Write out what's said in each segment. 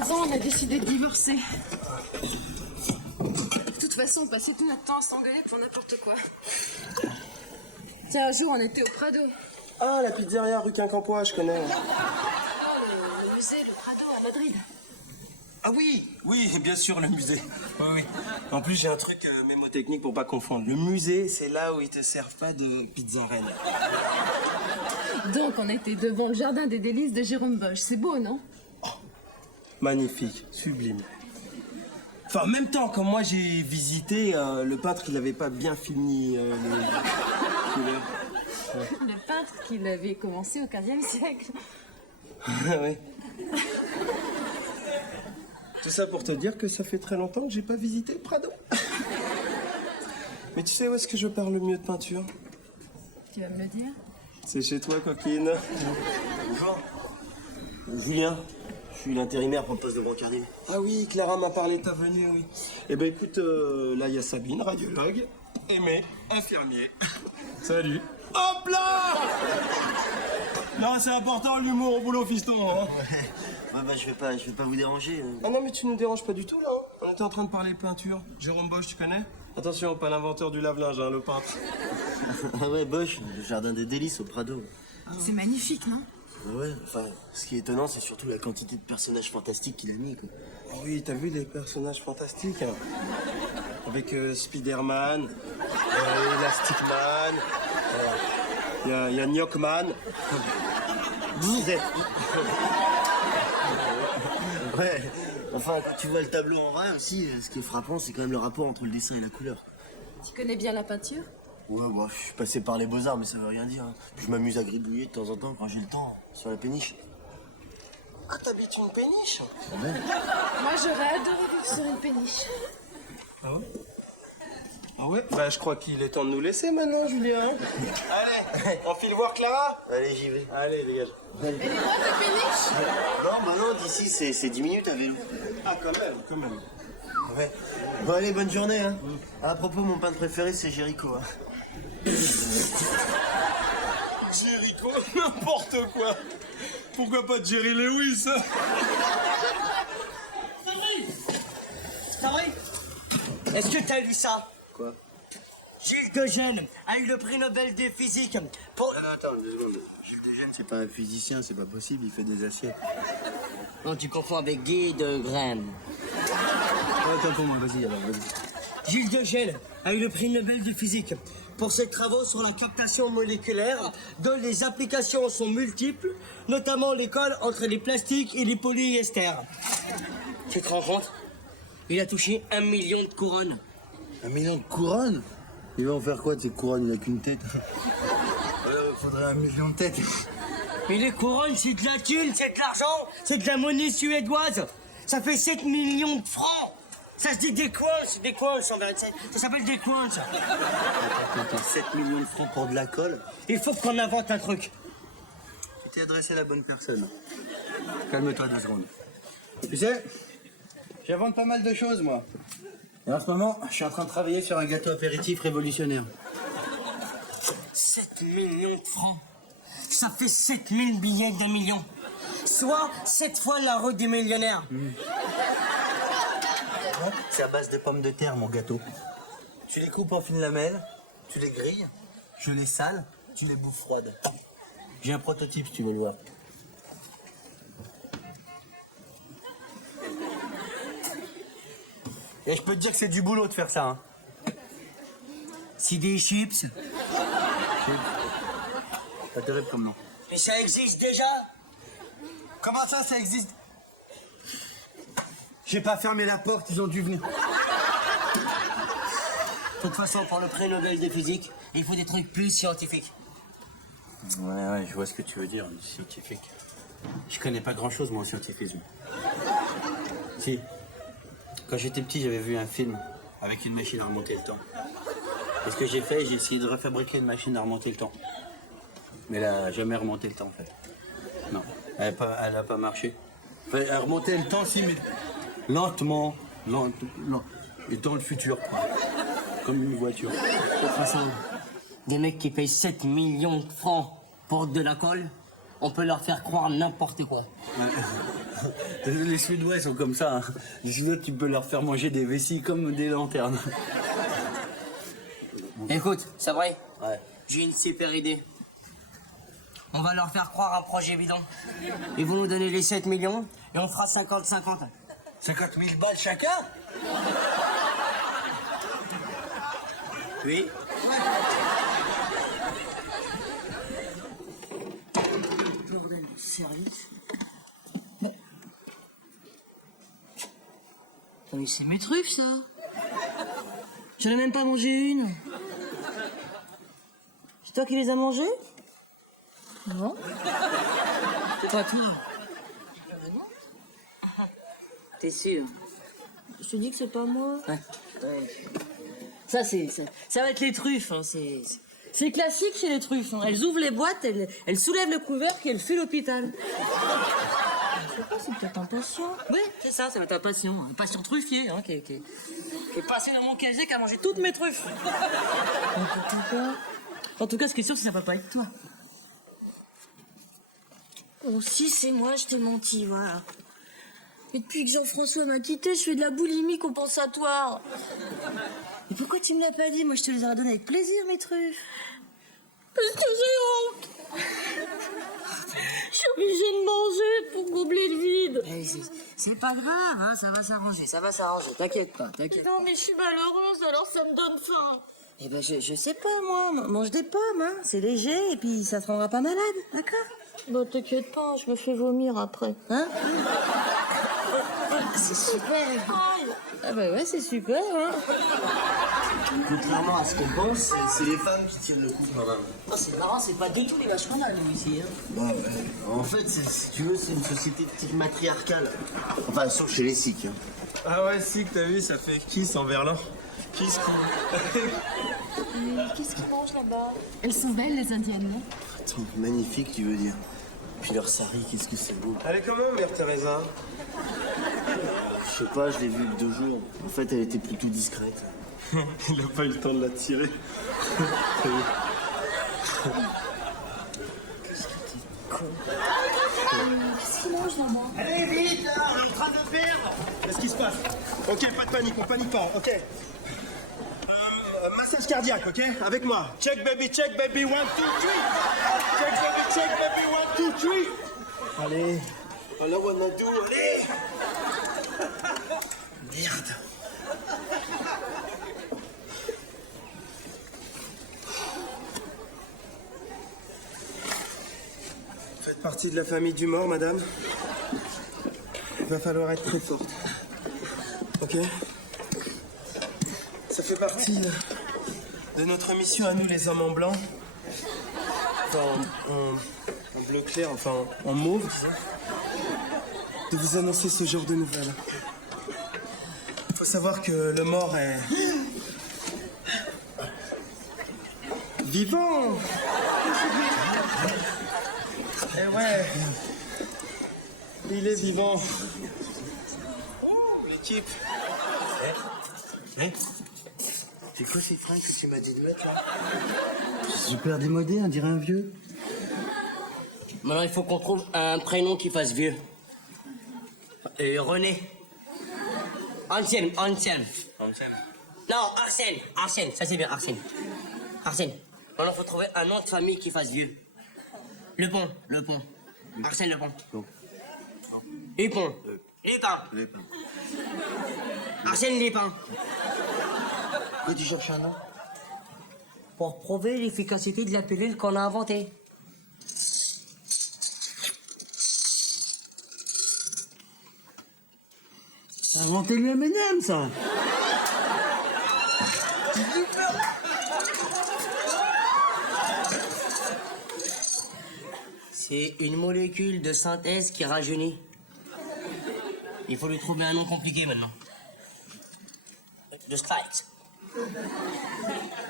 3 ans, on a décidé de divorcer. De toute façon, on passait tout notre temps à s'engueuler pour n'importe quoi. Tiens, un jour, on était au Prado. Ah, la pizzeria rue Quincampoix, je connais. Le musée, le Prado à Madrid. Ah oui, oui, bien sûr, le musée. Oui, oui. En plus, j'ai un truc mémotechnique pour pas confondre. Le musée, c'est là où ils te servent pas de pizza reine. Donc, on était devant le jardin des délices de Jérôme Bosch. C'est beau, non? Magnifique, sublime. Enfin, en même temps, quand moi j'ai visité, le peintre, il avait pas bien fini les couleurs. Le peintre qu'il avait commencé au XVe siècle. Oui. Tout ça pour te dire que ça fait très longtemps que j'ai pas visité le Prado. Mais tu sais où est-ce que je parle le mieux de peinture? Tu vas me le dire? C'est chez toi, coquine. Bonjour. Julien. Je suis l'intérimaire pour le poste de brancardier. Ah oui, Clara m'a parlé de ta venue, oui. Eh ben écoute, là il y a Sabine, radiologue. Aimé, infirmier. Salut. Hop là! Non, c'est important l'humour au boulot, fiston. Hein. Ouais, bah je vais pas vous déranger. Ah non, mais tu nous déranges pas du tout, là. Hein. On était en train de parler peinture. Jérôme Bosch, tu connais? Attention, pas l'inventeur du lave-linge, hein, le peintre. Ah ouais, Bosch, le jardin des délices au Prado. C'est magnifique, non? Ouais, enfin, ce qui est étonnant, c'est surtout la quantité de personnages fantastiques qu'il a mis, quoi. Oh oui, t'as vu les personnages fantastiques, hein. Avec Spider-Man, Elastic Man, il y a Gnocman. Ouais, enfin, quand tu vois le tableau en vrai aussi, ce qui est frappant, c'est quand même le rapport entre le dessin et la couleur. Tu connais bien la peinture? Ouais, bah, je suis passé par les Beaux-Arts, mais ça veut rien dire. Hein. Je m'amuse à gribouiller de temps en temps quand j'ai le temps, sur la péniche. Ah, t'habites une péniche? Moi, j'aurais adoré vivre sur une péniche. Ah ouais? Ah ouais? Bah, je crois qu'il est temps de nous laisser maintenant, Julien. Allez, on file voir Clara? Allez, j'y vais. Allez, dégage. Elle est loin ta péniche? Non, bah non, d'ici, c'est 10 minutes à vélo. Ah, quand même, quand même. Ouais. Bon, allez, bonne journée, hein. À propos, mon peintre préféré, c'est Jéricho, hein. Jéricho, n'importe quoi. Pourquoi pas Jerry Lewis? Fabrice, est-ce que t'as lu ça? Quoi? Gilles de Gênes a eu le prix Nobel de physique pour... Attends, 2 secondes. Gilles de Gênes, c'est pas un physicien, c'est pas possible, il fait des assiettes. Non, tu confonds avec Guy de Graine. Attends, vas-y, alors, vas-y. Gilles de Gênes a eu le prix Nobel de physique pour ses travaux sur la captation moléculaire, dont les applications sont multiples, notamment l'école entre les plastiques et les polyesters. Tu te rends compte? Il a touché 1 million de couronnes. 1 million de couronnes? Il va en faire quoi de ces couronnes? Il a qu'une tête. Faudrait 1 million de têtes. Et les couronnes, c'est de la thune, c'est de l'argent, c'est de la monnaie suédoise. Ça fait 7 millions de francs. Ça se dit des coins en vérité. Ça s'appelle des coins, ça. Attends, 7 millions de francs pour de la colle? Il faut qu'on invente un truc. Tu t'es adressé à la bonne personne. Calme-toi 2 secondes. Tu sais, j'invente pas mal de choses, moi. Et en ce moment, je suis en train de travailler sur un gâteau apéritif révolutionnaire. 7 millions de francs. Ça fait 7000 billets d'1 million. Soit 7 fois la route des millionnaires. C'est à base de pommes de terre, mon gâteau. Tu les coupes en fines lamelles, tu les grilles, je les sale, tu les bouffes froides. J'ai un prototype si tu veux le voir. Et je peux te dire que c'est du boulot de faire ça, hein. C'est des chips. Pas terrible comme nom. Mais ça existe déjà. Comment ça existe? J'ai pas fermé la porte, ils ont dû venir. De toute façon, pour le prix Nobel de physique, il faut des trucs plus scientifiques. Ouais, je vois ce que tu veux dire, scientifique. Je connais pas grand-chose, moi, en scientifisme. Si. Quand j'étais petit, j'avais vu un film avec une machine à remonter le temps. Et ce que j'ai fait, j'ai essayé de refabriquer une machine à remonter le temps. Mais elle a jamais remonté le temps, en fait. Non, elle a pas marché. Enfin, elle a remonté le temps, si, mais lentement, et dans le futur, quoi. Comme une voiture. De toute façon, des mecs qui payent 7 millions de francs pour de la colle, on peut leur faire croire n'importe quoi. Les Suédois, ils sont comme ça. Hein. Les Suédois, tu peux leur faire manger des vessies comme des lanternes. Écoute, c'est vrai. Ouais. J'ai une super idée. On va leur faire croire un projet bidon. Ils vont nous donner les 7 millions et on fera 50-50. 50 000 balles chacun? Oui. Bordel de service. Mais c'est mes truffes, ça. J'en ai même pas mangé une. C'est toi qui les as mangées? Non. Pas toi. T'es sûr? Je te dis que c'est pas moi. Ouais. Ça va être les truffes. Hein. C'est classique chez les truffes. Hein. Elles ouvrent les boîtes, elles soulèvent le couvercle et elles fuient l'hôpital. Je sais pas, c'est peut-être un patient. Oui, c'est ça va être un patient. Un patient truffier hein, qui est passé dans mon casier, qui a mangé toutes mes truffes. En tout cas, ce qui est sûr, c'est que ça va pas être toi. Oh, si c'est moi, je t'ai menti, voilà. Et depuis que Jean-François m'a quitté, je fais de la boulimie compensatoire. Mais pourquoi tu me l'as pas dit? Moi, je te les aurais donné avec plaisir, mes truffes. Parce que j'ai honte. Je suis obligée de manger pour combler le vide. C'est pas grave, hein, ça va s'arranger, t'inquiète pas. Non, mais je suis malheureuse, alors ça me donne faim. Eh ben, je sais pas, moi, mange des pommes, hein, c'est léger, et puis ça te rendra pas malade, d'accord? Bah, t'inquiète pas, je me fais vomir après. Hein? C'est super. Ah bah ouais, c'est super, hein. Contrairement à ce qu'on pense, c'est les femmes qui tirent le coup quand même. Oh, c'est marrant, c'est pas du tout les vaches qu'on a, nous, ici, hein. Bah ouais. En fait, si tu veux, c'est une société de type matriarcale. Enfin, sauf chez les Sikhs. Hein. Ah ouais, Sikh, t'as vu, ça fait kiss en Berlin. Kiss qui... Qu'est-ce qu'ils mangent là-bas? Elles sont belles, les indiennes, non? Attends, magnifique, tu veux dire. Puis leur sari, qu'est-ce que c'est beau. Elle est comment, Mère Teresa? Je sais pas, je l'ai vue 2 jours. En fait, elle était plutôt discrète. Il a pas eu le temps de la tirer. Qu'est-ce qu'ils mangent là-bas? Allez, vite, là, on est en train de perdre. Qu'est-ce qui se passe? Ok, pas de panique, on panique pas, ok. Massage cardiaque, ok? Avec moi. Check, baby, 1, 2, 3. Check, baby, 1, 2, 3. Allez. Alors, on a tout, allez. Merde. Vous faites partie de la famille du mort, madame. Il va falloir être très forte. Ok? Ça fait partie de notre mission à nous, les hommes en blanc. Enfin, en bleu clair, enfin en mauve, disons. De vous annoncer ce genre de nouvelles. Il faut savoir que le mort est... vivant! Eh ouais! Il est vivant. L'équipe. C'est quoi ces fringues que tu m'as dit de mettre là? Super démodé, on dirait un vieux. Maintenant, il faut qu'on trouve un prénom qui fasse vieux. René. Ancienne. Non, Arsène, ça c'est bien, Arsène. Maintenant, il faut trouver un nom de famille qui fasse vieux. Le pont. Arsène Le Pont. Lupin. Arsène Lupin. Et tu cherches un nom? Pour prouver l'efficacité de la pilule qu'on a inventée. T'as inventé le M&M, ça. C'est une molécule de synthèse qui rajeunit. Il faut lui trouver un nom compliqué maintenant. De Strikes.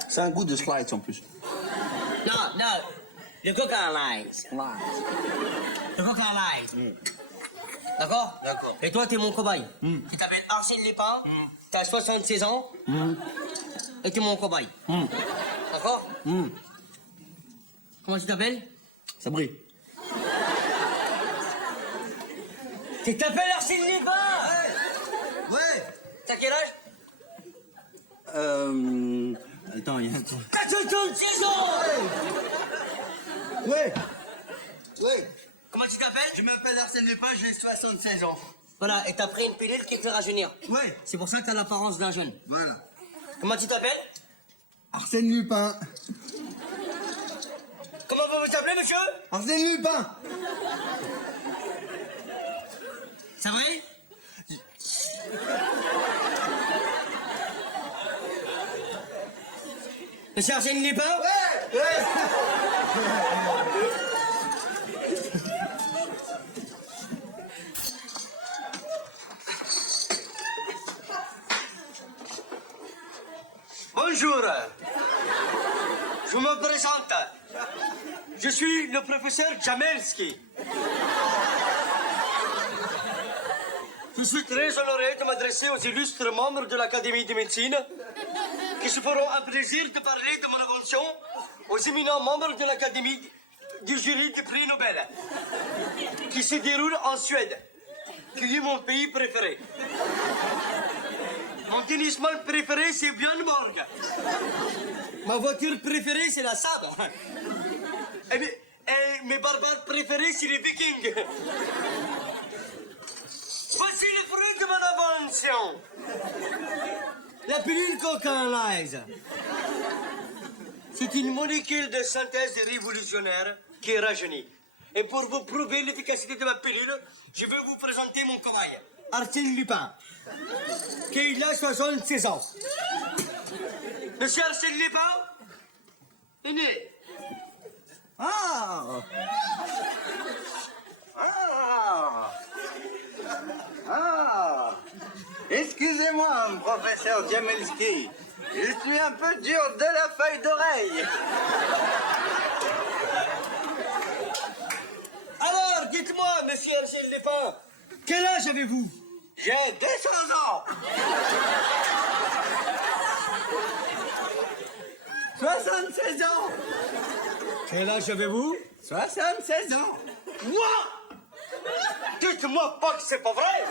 C'est un goût de slides en plus. Non. Le Coca Light. Le Coca Light. D'accord? D'accord. Et toi, t'es mon cobaye. Tu t'appelles Arsène Lupin. T'as 76 ans. Et t'es mon cobaye. D'accord? Comment tu t'appelles? Ça brille. Tu t'appelles Arsène Lupin? Ouais. T'as quel âge? Attends, il y a un truc. T'as 66 ans! Ouais. Comment tu t'appelles? Je m'appelle Arsène Lupin, j'ai 76 ans. Voilà, et t'as pris une pilule qui te fait rajeunir. Ouais. C'est pour ça que t'as l'apparence d'un jeune. Voilà. Comment tu t'appelles? Arsène Lupin. Comment vous vous appelez, monsieur? Arsène Lupin. C'est vrai? Monsieur Arsène Lupin? Ouais. Bonjour. Je me présente. Je suis le professeur Jamelski. Je suis très honoré de m'adresser aux illustres membres de l'Académie de médecine qui se feront un plaisir de parler de mon invention aux éminents membres de l'Académie du jury du prix Nobel qui se déroule en Suède, qui est mon pays préféré. Mon tennisman préféré, c'est Björn Borg. Ma voiture préférée, c'est la Saab. Et mes barbares préférés, c'est les Vikings. Voici le fruit de mon invention. La pilule cocaïnase. C'est une molécule de synthèse révolutionnaire qui rajeunit. Et pour vous prouver l'efficacité de ma pilule, je vais vous présenter mon cobaye, Arsène Lupin, qui a 76 ans. Monsieur Arsène Lupin est né. Excusez-moi, professeur Jamelski. Je suis un peu dur de la feuille d'oreille. Alors, dites-moi, monsieur Arsène Lupin, quel âge avez-vous? J'ai 200 ans. 76 ans. Quel âge avez-vous? 76 ans. Moi? Dites-moi pas que c'est pas vrai.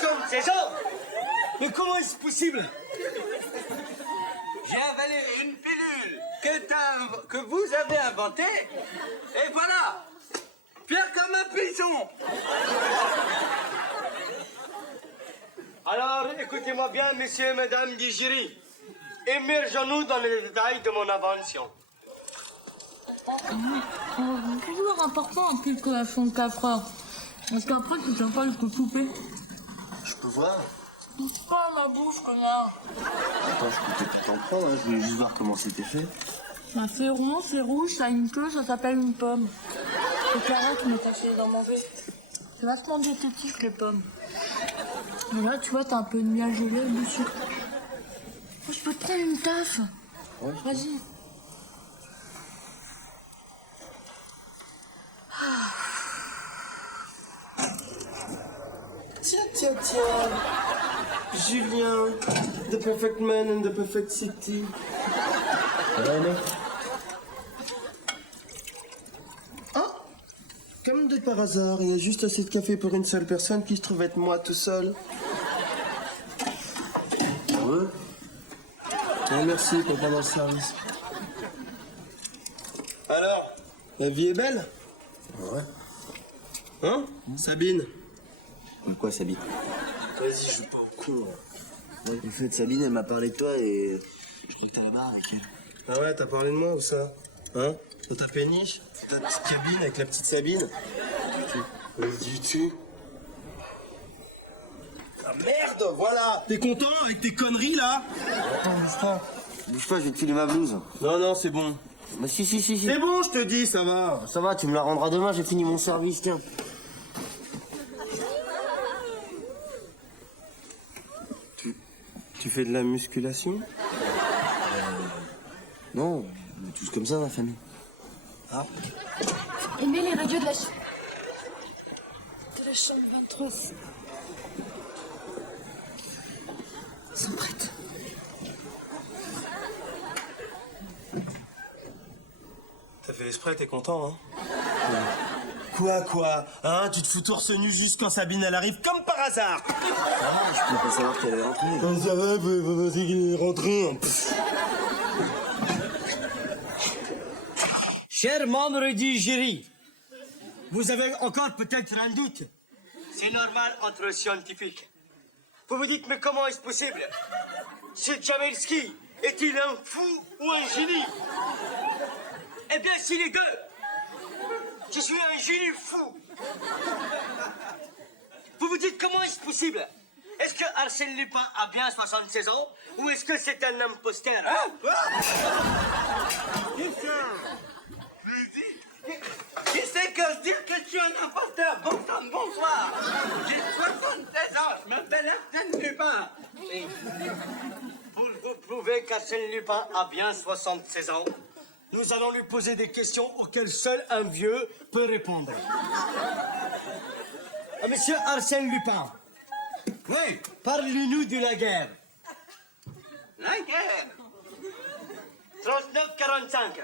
76 ans? Mais comment est-ce possible? J'ai avalé une pilule que vous avez inventée. Et voilà. Fier comme un pigeon. Alors, écoutez-moi bien, messieurs et mesdames du jury. Immergeons-nous dans les détails de mon invention. C'est toujours important un peu de collation de 4 heures. Parce qu'après, tu sais pas le couper. Je peux voir? Touche pas à ma bouche, connard. Attends, je peux peut-être t'en prendre, hein. Je voulais juste voir comment c'était fait. Ça fait rond, c'est rouge, ça a une queue, ça s'appelle une pomme. C'est Clara qui m'a conseillé d'en manger. C'est vachement diététique, les pommes. Mais là, tu vois, t'as un peu de miel gelé et du sucre. Oh, je peux te prendre une taffe. Ouais. Vas-y. Tiens. Julien, the perfect man in the perfect city. Ah, comme de par hasard, il y a juste assez de café pour une seule personne qui se trouve être moi tout seul. Ouais. Tiens, merci pour pendant le service. Alors, la vie est belle? Ouais. Hein, Sabine? Quoi, Sabine? Vas-y, je joue pas au con. Ouais, en fait, Sabine, elle m'a parlé de toi et je crois que t'as la barre avec elle. Ah ouais, t'as parlé de moi ou ça? Hein? Dans ta péniche? Ta petite cabine avec la petite Sabine? Du tout. Ah merde, voilà! T'es content avec tes conneries là? Attends, bouge pas, je vais te filer ma blouse. Non, c'est bon. Bah si. C'est bon, je te dis, ça va. Ça va, tu me la rendras demain, j'ai fini mon service, tiens. Tu fais de la musculation? Non, tous comme ça, ma famille. Ah. Aimez les radios de la chambre 23. Ils sont prêtes. T'as fait exprès, t'es content, hein? Quoi? Hein, tu te fous torse nu juste quand Sabine elle arrive comme par hasard. Ah, je peux pas savoir qu'elle est rentrée. Ça va, c'est qu'il est rentré. Chers membres du jury, vous avez encore peut-être un doute. C'est normal entre scientifiques. Vous vous dites, mais comment est-ce possible? Ce Jamelski est-il un fou ou un génie? Eh bien, c'est les deux. Je suis un génie fou. Vous vous dites, comment est-ce possible? Est-ce que Arsène Lupin a bien 76 ans ou est-ce que c'est un imposteur? Qui c'est que je dis que je suis un imposteur? Bonsoir. J'ai 76 ans, je m'appelle Arsène Lupin. Pour vous prouver qu'Arsène Lupin a bien 76 ans, nous allons lui poser des questions auxquelles seul un vieux peut répondre. Monsieur Arsène Lupin, Oui, parlez-nous de la guerre. la guerre. 39-45.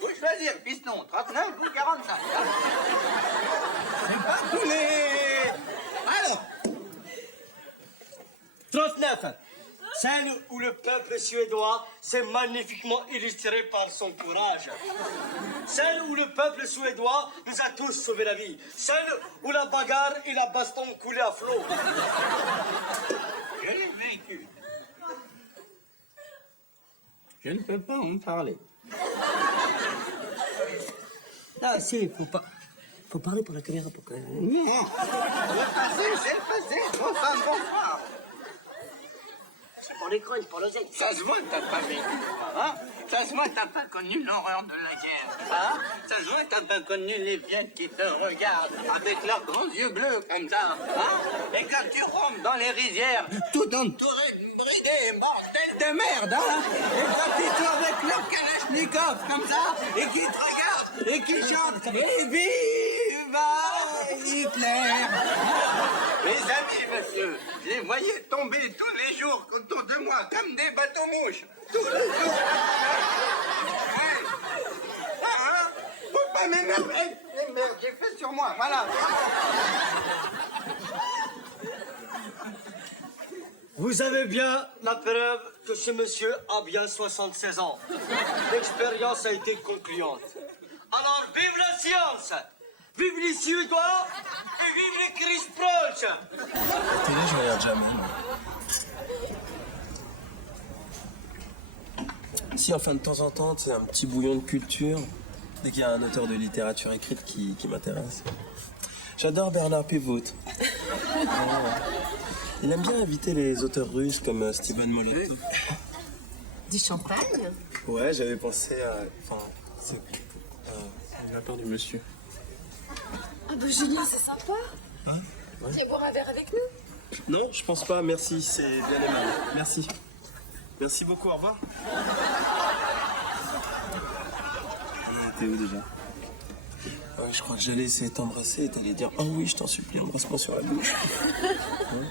Faut choisir, piston, 39 ou 45. C'est pas tous les... Alors, 39. Celle où le peuple suédois s'est magnifiquement illustré par son courage. Celle où le peuple suédois nous a tous sauvé la vie. Celle où la bagarre et la baston coulaient à flot. je l'ai vécu. Je ne peux pas en parler. Ah si, faut parler pour la caméra. Non, c'est le passé, bonsoir. Pour l'écran, il parle aux ailes. Ça se voit que t'as pas vécu. Hein? Ça se voit que t'as pas connu l'horreur de la guerre. Hein? Ça se voit que t'as pas connu les vieux qui te regardent avec leurs grands yeux bleus comme ça. Hein? Et quand tu rompes dans les rizières, tout entouré de bridés mortels de merde. Hein? Et quand tu tournes avec leur kalachnikov comme ça, et qui te regardent, et qui chantent, et viva Hitler. Mes amis, monsieur, je les voyais tomber tous les jours autour de moi comme des bateaux-mouches. Tous les jours. Ouais. Hein? Faut pas m'énerver. Les merdes, j'ai fait sur moi, voilà. Vous avez bien la preuve que ce monsieur a bien 76 ans. L'expérience a été concluante. Alors, vive la science! Vive les Suédois! Et vive les Chris Proch! Télé, je regarde jamais. Si, enfin, de temps en temps, c'est un petit bouillon de culture. Dès qu'il y a un auteur de littérature écrite qui m'intéresse. J'adore Bernard Pivot. Il aime bien inviter les auteurs russes comme Steven Molotov. Du champagne? Ouais, j'avais pensé à... Enfin, c'est... de la part du monsieur. Ah bah Julien, c'est sympa. Hein? Tu veux boire un verre avec nous? Non, je pense pas, merci, c'est bien aimable. Merci. Merci beaucoup, au revoir. T'es où déjà? Ouais, je crois que j'allais essayer de t'embrasser et t'allais dire « Oh oui, je t'en supplie, embrasse-moi sur la bouche. » Ouais.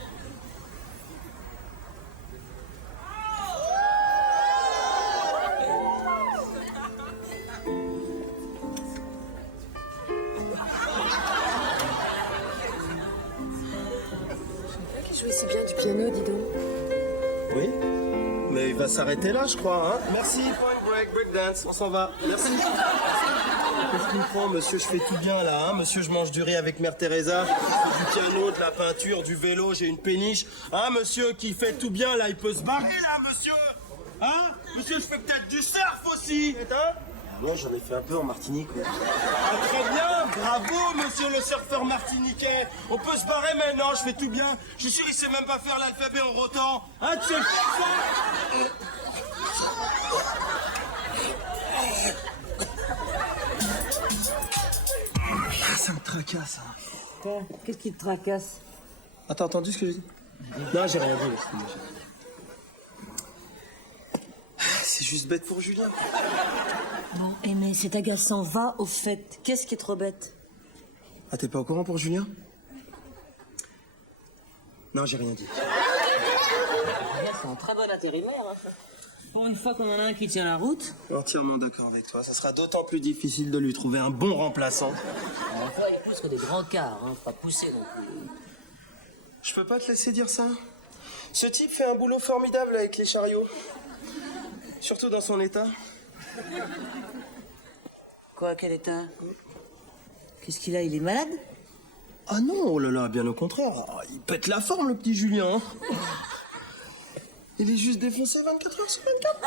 Qui jouait si bien du piano, dis donc. Oui, mais il va s'arrêter là, je crois. Hein. Merci, point break, breakdance, on s'en va. Merci. Qu'est-ce qu'il me prend, monsieur? Je fais tout bien là. Hein. Monsieur, je mange du riz avec Mère Teresa, je fais du piano, de la peinture, du vélo, j'ai une péniche. Hein, monsieur qui fait tout bien là, il peut se barrer là, monsieur. Hein? Monsieur, je fais peut-être du surf aussi. Hein? Moi, j'en ai fait un peu en Martinique. Ouais. Ah, très bien, bravo, monsieur le surfeur martiniquais. On peut se barrer maintenant, je fais tout bien. Je suis sûr, il sait même pas faire l'alphabet en rotant. Hein, tu sais le faire, ça? Ah, ça me tracasse. Hein. Qu'est-ce qui te tracasse? Ah, t'as entendu ce que j'ai dit? Non, j'ai rien dit. C'est juste bête pour Julien. Bon, mais c'est agaçant. Va au fait. Qu'est-ce qui est trop bête? Ah, t'es pas au courant pour Julien? Non, j'ai rien dit. C'est un très bon intérimaire. Hein. Pour une fois qu'on en a un qui tient la route. Entièrement d'accord avec toi. Ça sera d'autant plus difficile de lui trouver un bon remplaçant. Une fois, il pousse que des grands cars, hein. Pas pousser non plus. Je peux pas te laisser dire ça. Ce type fait un boulot formidable avec les chariots. Surtout dans son état. Quoi, quel état? Qu'est-ce qu'il a? Il est malade? Ah non, oh là là, bien au contraire. Ah, il pète la forme, le petit Julien. Il est juste défoncé 24 heures sur 24.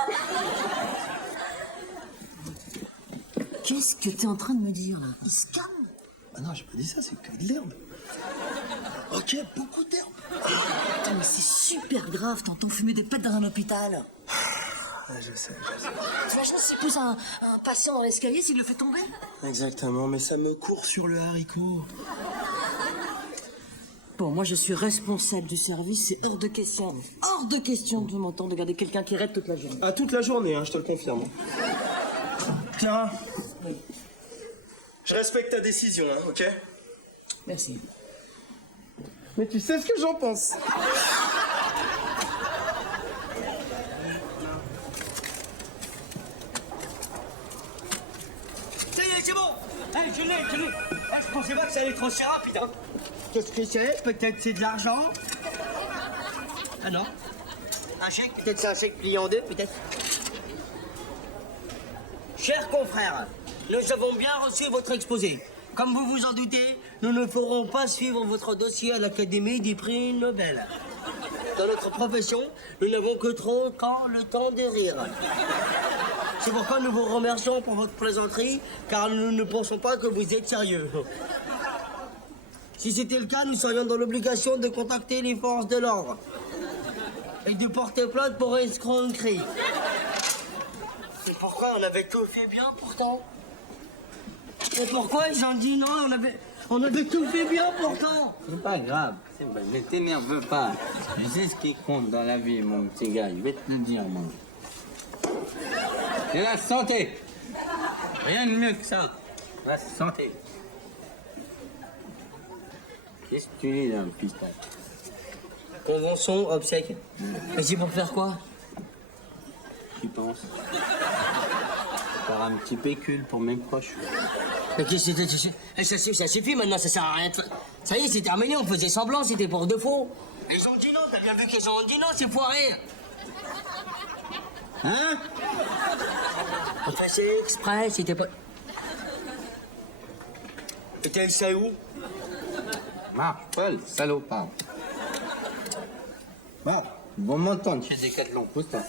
Qu'est-ce que t'es en train de me dire, là? Il se calme? Ah non, j'ai pas dit ça, c'est que de l'herbe. Ok, beaucoup d'herbe. Putain, mais c'est super grave, t'entends fumer des pètes dans un hôpital. Ah, je sais. T'imagines s'il pousse un patient dans l'escalier, s'il le fait tomber? Exactement, mais ça me court sur le haricot. Bon, moi je suis responsable du service, c'est hors de question. Hors de question de m'entendre de garder quelqu'un qui reste toute la journée. Ah, toute la journée, hein, je te le confirme. Clara, je respecte ta décision, hein, ok? Merci. Mais tu sais ce que j'en pense. Ça y est, c'est bon. Allez, je l'ai. Ah, je pensais pas que ça allait être aussi rapide, hein. Qu'est-ce que c'est? Peut-être c'est de l'argent? Ah non. Un chèque? Peut-être c'est un chèque plié en deux, peut-être. Chers confrères, nous avons bien reçu votre exposé. Comme vous vous en doutez, nous ne ferons pas suivre votre dossier à l'Académie du prix Nobel. Dans notre profession, nous n'avons que trop le temps de rire. C'est pourquoi nous vous remercions pour votre plaisanterie, car nous ne pensons pas que vous êtes sérieux. Si c'était le cas, nous serions dans l'obligation de contacter les forces de l'ordre et de porter plainte pour escroquerie. C'est pourquoi on avait tout fait bien pourtant. Et pourquoi ils ont dit non, on avait tout fait bien pourtant. C'est pas grave, ne t'énerve pas. Je sais ce qui compte dans la vie, mon petit gars, je vais te le dire, moi. C'est la santé. Rien de mieux que ça. La santé. Qu'est-ce que tu lis là, piston? Convention, obsèque. Et c'est pour faire quoi? Tu penses? Faire un petit pécule pour mes proches. Mais qu'est-ce que c'est? Ça suffit maintenant, ça sert à rien de faire. Ça y est, c'est terminé, on faisait semblant, c'était pour de faux. Ils ont dit non, t'as bien vu qu'ils ont dit non, c'est foiré. Hein? On faisait exprès, c'était pas... Et t'as eu ça où? Marche, Paul, salopard. Bon, bon m'entendre chez Décathlon, pousse-toi.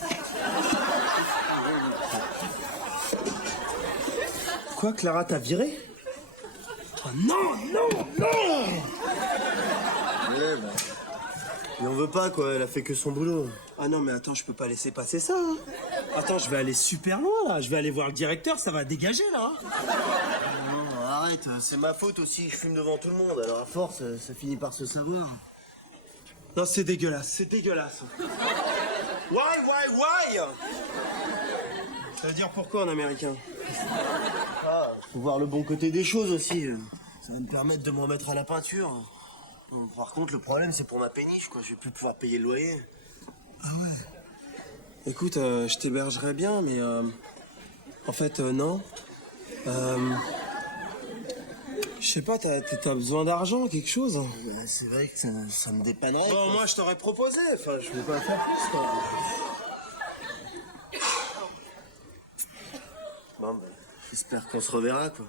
Quoi, Clara t'a viré? Oh non. Il en veut pas, quoi. Elle a fait que son boulot. Ah non, mais attends, je peux pas laisser passer ça. Hein. Attends, je vais aller super loin, là. Je vais aller voir le directeur, ça va dégager, là. Non, arrête. C'est ma faute aussi. Je fume devant tout le monde. Alors à force, ça finit par se savoir. Non, c'est dégueulasse, c'est dégueulasse. Why? Ça veut dire pourquoi en américain? Ah, faut voir le bon côté des choses aussi. Ça va me permettre de me remettre à la peinture. Par contre, le problème, c'est pour ma péniche, quoi. Je vais plus pouvoir payer le loyer. Écoute, je t'hébergerais bien, mais en fait, non. Je sais pas, t'as besoin d'argent, quelque chose? C'est vrai que ça me dépannerait. Bon, quoi. moi, je t'aurais proposé. Enfin, je veux pas faire plus, quoi. Bon, ben, j'espère qu'on se reverra, quoi.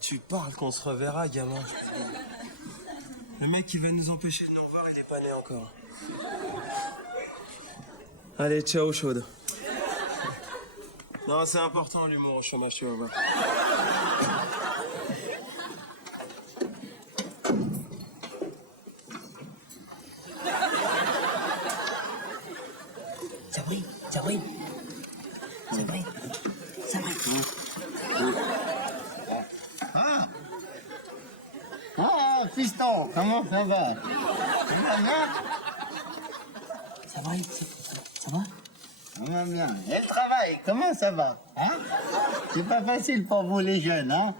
Tu parles qu'on se reverra, gamin. Le mec qui va nous empêcher de nous revoir, il est pas né encore. Allez, ciao, chaude. Non, c'est important, l'humour au chômage, tu vas voir. Ah, fiston, comment ça va? Ça va bien? Ça va, ça va? Ça va bien. Et le travail, comment ça va? Hein? C'est pas facile pour vous les jeunes, hein?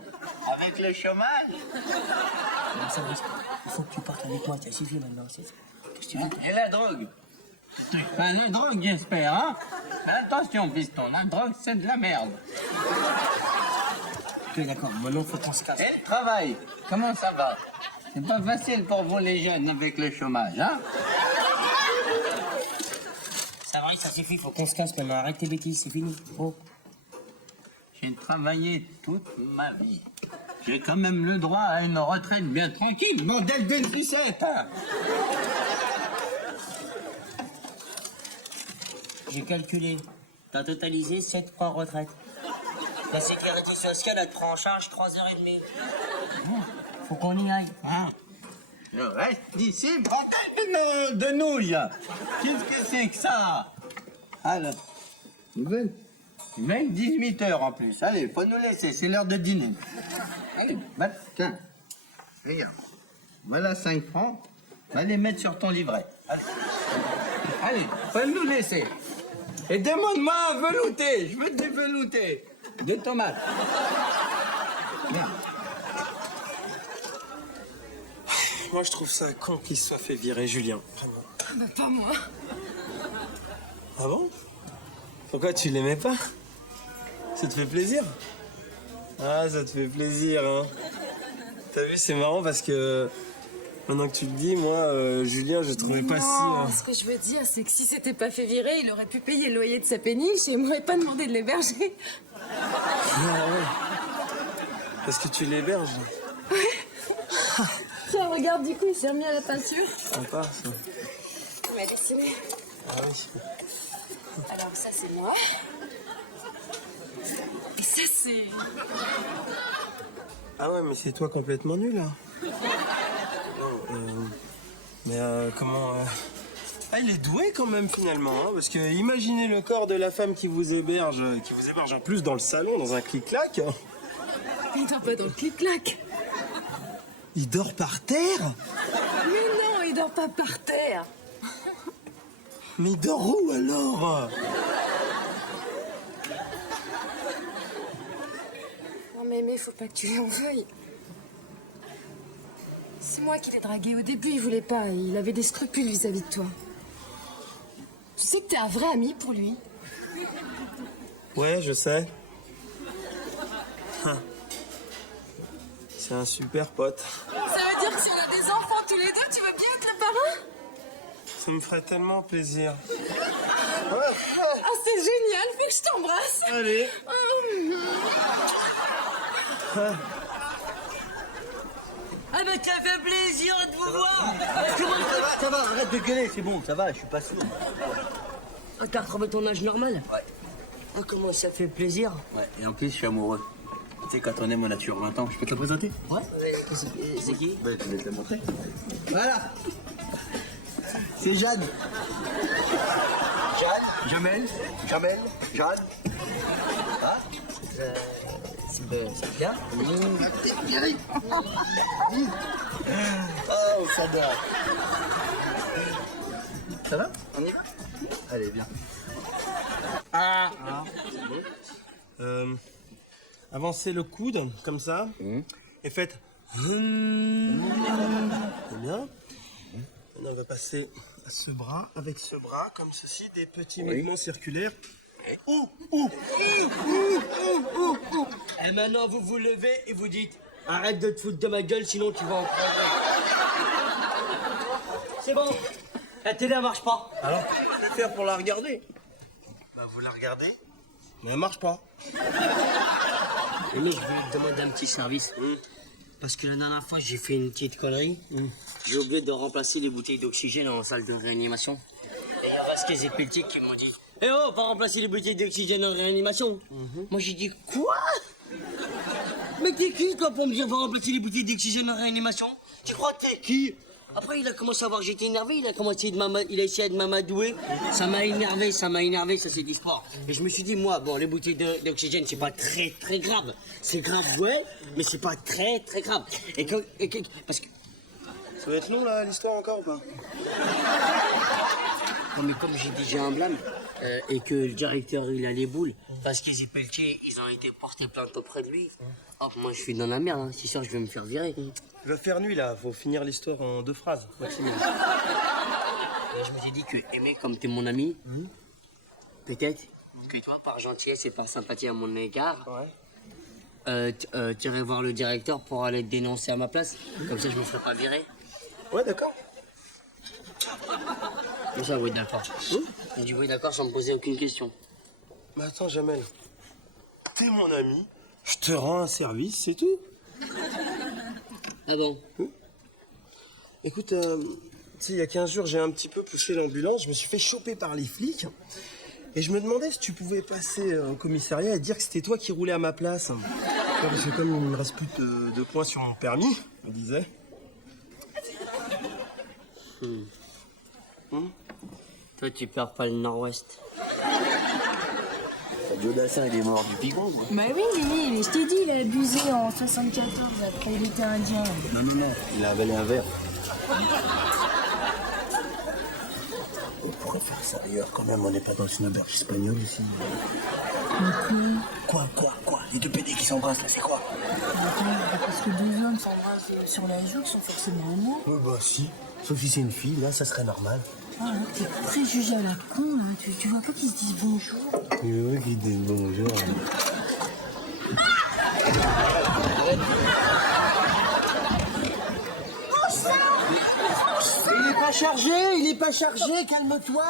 Avec le chômage? Non, ça va, il faut que tu partes avec moi, ça suffit maintenant. Qu'est-ce que tu veux? Et la drogue? Pas la drogue, j'espère, hein? Mais attention, piston, la drogue, c'est de la merde. Ok, d'accord, maintenant faut qu'on se casse. Et le travail, comment ça va? C'est pas facile pour vous les jeunes avec le chômage, hein? Ça va, ça suffit, faut qu'on se casse maintenant. Arrête tes bêtises, c'est fini. Oh. J'ai travaillé toute ma vie. J'ai quand même le droit à une retraite bien tranquille, modèle d'une sucette, hein? J'ai calculé. T'as totalisé 7 fois retraite. La sécurité sociale, elle te prend en charge 3h30. Faut qu'on y aille. Hein? Je reste ici, bordel de nouilles. Qu'est-ce que c'est que ça? Alors, nouvelle? 18 heures en plus. Allez, faut nous laisser, c'est l'heure de dîner. Allez, bah, tiens, regarde. Voilà 5 francs. Va les mettre sur ton livret. Allez, allez, faut nous laisser. Et demande-moi un velouté. Je veux du velouté. Des tomates. Bien. Moi, je trouve ça con qu'il se soit fait virer, Julien. Vraiment. Bah, pas moi. Ah bon? Pourquoi tu l'aimais pas? Ça te fait plaisir? Ah, ça te fait plaisir, hein? T'as vu, c'est marrant parce que maintenant que tu le dis, moi, Julien, je trouvais pas si... Non, ce que je veux dire, c'est que si s'était pas fait virer, il aurait pu payer le loyer de sa péniche et il m'aurait pas demandé de l'héberger. Ah ouais. Parce que tu l'héberges. Tiens, regarde, du coup, il s'est remis à la peinture. Sympa, ça. Il m'a dessiné. Ah oui. Alors, ça, c'est moi. Et ça, c'est... Ah ouais, mais c'est toi complètement nul, là. Non, comment... Ah, il est doué quand même, finalement, hein, parce que imaginez le corps de la femme qui vous héberge en plus dans le salon, dans un clic-clac. Il dort pas dans le clic-clac. Il dort par terre? Mais non, il dort pas par terre. Mais il dort où, alors? Non, mais faut pas que tu lui en veuilles. C'est moi qui l'ai dragué. Au début, il voulait pas. Il avait des scrupules vis-à-vis de toi. Tu sais que t'es un vrai ami pour lui. Ouais, je sais. C'est un super pote. Ça veut dire que si on a des enfants tous les deux, tu veux bien être le parrain? Ça me ferait tellement plaisir. Ah, c'est génial. Fais que je t'embrasse. Allez. Ah, mais ça fait plaisir de vous voir. Ça va, arrête de gueuler, c'est bon, ça va, je suis pas sûr. Ah, t'as retrouvé ton âge normal? Ouais. Ah, comment ça fait plaisir? Ouais, et en plus, je suis amoureux. Tu sais, quand on aime, on a toujours 20 ans. Je peux te le présenter? Ouais. C'est qui? Ben, je vais te le montrer. Voilà. C'est Jeanne. Jeanne, Jamel, Jamel, Jeanne. Ah, C'est bien. oh, ça va. Ça va? On y va? Allez, viens. Avancez le coude, comme ça. Et faites... C'est bien. Maintenant, on va passer à ce bras, avec ce bras, comme ceci, des petits mouvements circulaires. Et maintenant, vous vous levez et vous dites arrête de te foutre de ma gueule, sinon tu vas en prendre. C'est bon. La télé, elle marche pas. Alors, qu'est-ce que je vais faire pour la regarder? Bah, vous la regardez, mais elle marche pas. Mais mec, je voulais te demander un petit service. Parce que la dernière fois, j'ai fait une petite connerie. J'ai oublié de remplacer les bouteilles d'oxygène en salle de réanimation. Et il y a Vasquez et Pelletier qui m'ont dit eh oh, pas remplacer les bouteilles d'oxygène en réanimation. Moi, j'ai dit quoi? Mais t'es qui, toi, pour me dire va remplacer les bouteilles d'oxygène en réanimation? Tu crois que t'es qui? Après, il a commencé à voir que j'étais énervé, il a essayé de m'amadouer. Ça m'a énervé, ça c'est du sport. Et je me suis dit, moi, bon, les bouteilles d'oxygène, c'est pas très, très grave. C'est grave, ouais, mais c'est pas très, très grave. Parce que... Ça va être long, là, l'histoire, encore, ou pas? Non, mais comme j'ai déjà un blâme, et que le directeur, il a les boules, parce qu'ils et Pelletier, ils ont été portés plainte auprès de lui. Oh, moi, je suis dans la merde, hein. C'est sûr, je vais me faire virer. Il va faire nuit, là. Faut finir l'histoire en 2 phrases, maximum. je me suis dit que aimer comme t'es mon ami, peut-être que toi, par gentillesse et par sympathie à mon égard, tu irais voir le directeur pour aller te dénoncer à ma place. Comme ça, je me ferais pas virer. Ouais, d'accord. Comme ça, oui, d'accord. J'ai dit oui, d'accord, sans me poser aucune question. Mais attends, Jamel. T'es mon ami, je te rends un service, c'est tout. Ah bon? Écoute, tu sais, il y a 15 jours, j'ai un petit peu poussé l'ambulance, je me suis fait choper par les flics. Et je me demandais si tu pouvais passer au commissariat et dire que c'était toi qui roulais à ma place. Ouais, parce que comme il ne me reste plus de points sur mon permis, on disait. Toi, tu perds pas le nord-ouest. Jonathan, il est mort du pigon. Bah oui, mais je t'ai dit, il a abusé en 74, après il était indien. Non. Il a avalé un verre. On pourrait faire ça ailleurs quand même, on n'est pas dans une auberge espagnole ici. Quoi? Les deux pédés qui s'embrassent là, c'est quoi? Parce que deux hommes s'embrassent sur la joue, ils sont forcément amoureux. Ouais, bah si. Sauf si c'est une fille, là, ça serait normal. Ah, là, t'es préjugé à la con, là. Tu vois pas qu'ils se disent bonjour? Oui, qui dit bonjour. Il est pas chargé, calme-toi.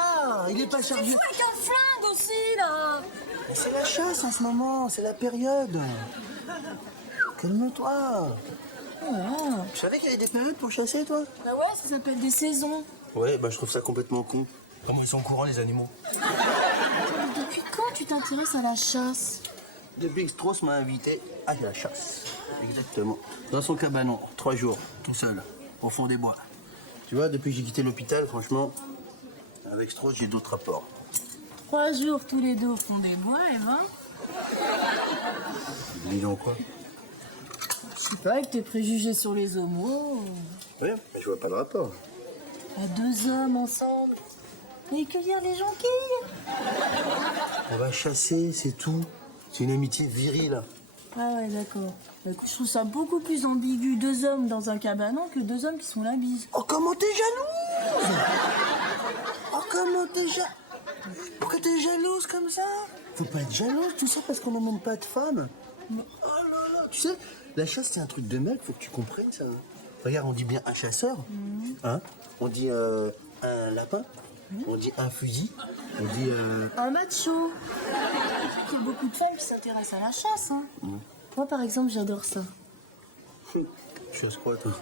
Il est pas chargé. Avec un flingue aussi, là. Mais c'est la chasse en ce moment, c'est la période. Calme-toi. Tu savais qu'il y avait des périodes pour chasser, toi? Bah ouais, ça s'appelle des saisons. Ouais, bah je trouve ça complètement con. Comment ils sont au courant, les animaux? Depuis quand tu t'intéresses à la chasse? Depuis que Strauss m'a invité à la chasse. Exactement. Dans son cabanon, 3 jours, tout seul, au fond des bois. Tu vois, depuis que j'ai quitté l'hôpital, franchement, avec Strauss, j'ai d'autres rapports. 3 jours tous les deux au fond des bois, et ben. Dis donc quoi? Je sais pas, avec tes préjugés sur les homos. Ouais, mais je vois pas de rapport. À 2 hommes ensemble. Et cueillir les jonquilles. On va chasser, c'est tout. C'est une amitié virile. Ah ouais, d'accord. Bah, écoute, je trouve ça beaucoup plus ambigu, 2 hommes dans un cabanon que 2 hommes qui sont la bise. Oh, comment t'es jalouse? Oh, comment t'es jalouse? Pourquoi t'es jalouse comme ça? Faut pas être jalouse, tu sais, parce qu'on n'emmène pas de femmes. Oh là là, tu sais, la chasse, c'est un truc de mec, faut que tu comprennes ça. Regarde, on dit bien un chasseur, hein? On dit un lapin, on dit un fusil, on dit... Un macho. Il y a beaucoup de femmes qui s'intéressent à la chasse, hein. Moi, par exemple, j'adore ça. Tu chasses quoi, toi?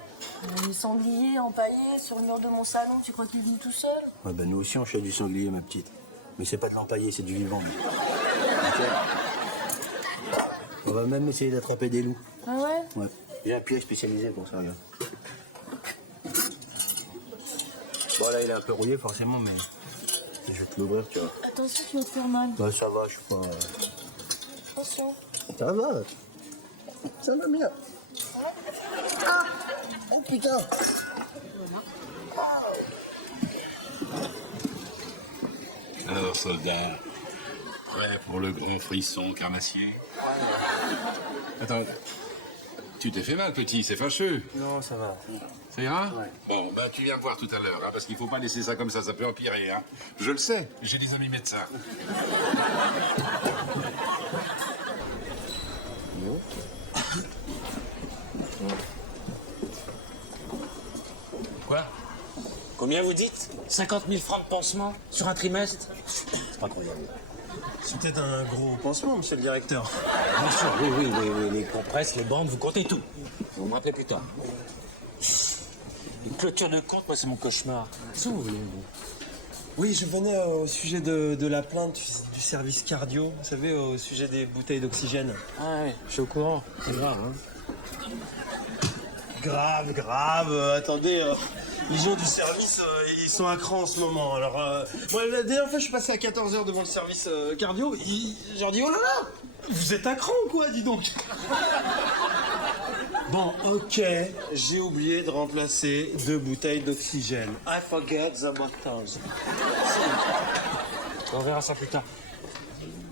Les sangliers empaillés sur le mur de mon salon, tu crois qu'il vit tout seul? Ouais, bah nous aussi, on chasse du sanglier, ma petite. Mais c'est pas de l'empailler, c'est du vivant. Ok. On va même essayer d'attraper des loups. Ah ouais? Ouais. J'ai un piège spécialisé pour ça, regarde. Bon, là, il est un peu rouillé, forcément, mais... Je vais te l'ouvrir, tu vois. Attention, tu vas te faire mal. Bah, ça va, je suis pas... Attention. Ça va. Ça va bien. Ah! Oh, putain! Alors, soldat, prêt pour le grand frisson carnassier? Attends, tu t'es fait mal, petit, c'est fâcheux. Non, ça va. Ça ira? Bon, bah tu viens me voir tout à l'heure, hein, parce qu'il faut pas laisser ça comme ça peut empirer. Hein. Je le sais, j'ai des amis médecins. Quoi? Combien vous dites? 50 000 francs de pansement sur un trimestre? C'est pas croyable. C'était un gros pansement, monsieur le directeur. Bien sûr, oui, les compresses, les bandes, vous comptez tout. Vous me rappelez plus tard. Une clôture de compte, moi, c'est mon cauchemar. Si vous voulez, vous. Oui, je venais au sujet de la plainte du service cardio, vous savez, au sujet des bouteilles d'oxygène. Ah ouais, je suis au courant. C'est grave, hein? Grave, attendez, les gens du service, ils sont à cran en ce moment. Alors, moi, la dernière fois, je suis passé à 14h devant le service cardio, je leur dis, oh là là, vous êtes à cran ou quoi, dis donc? Bon, ok, j'ai oublié de remplacer 2 bouteilles d'oxygène. I forget the bottles. On verra ça plus tard.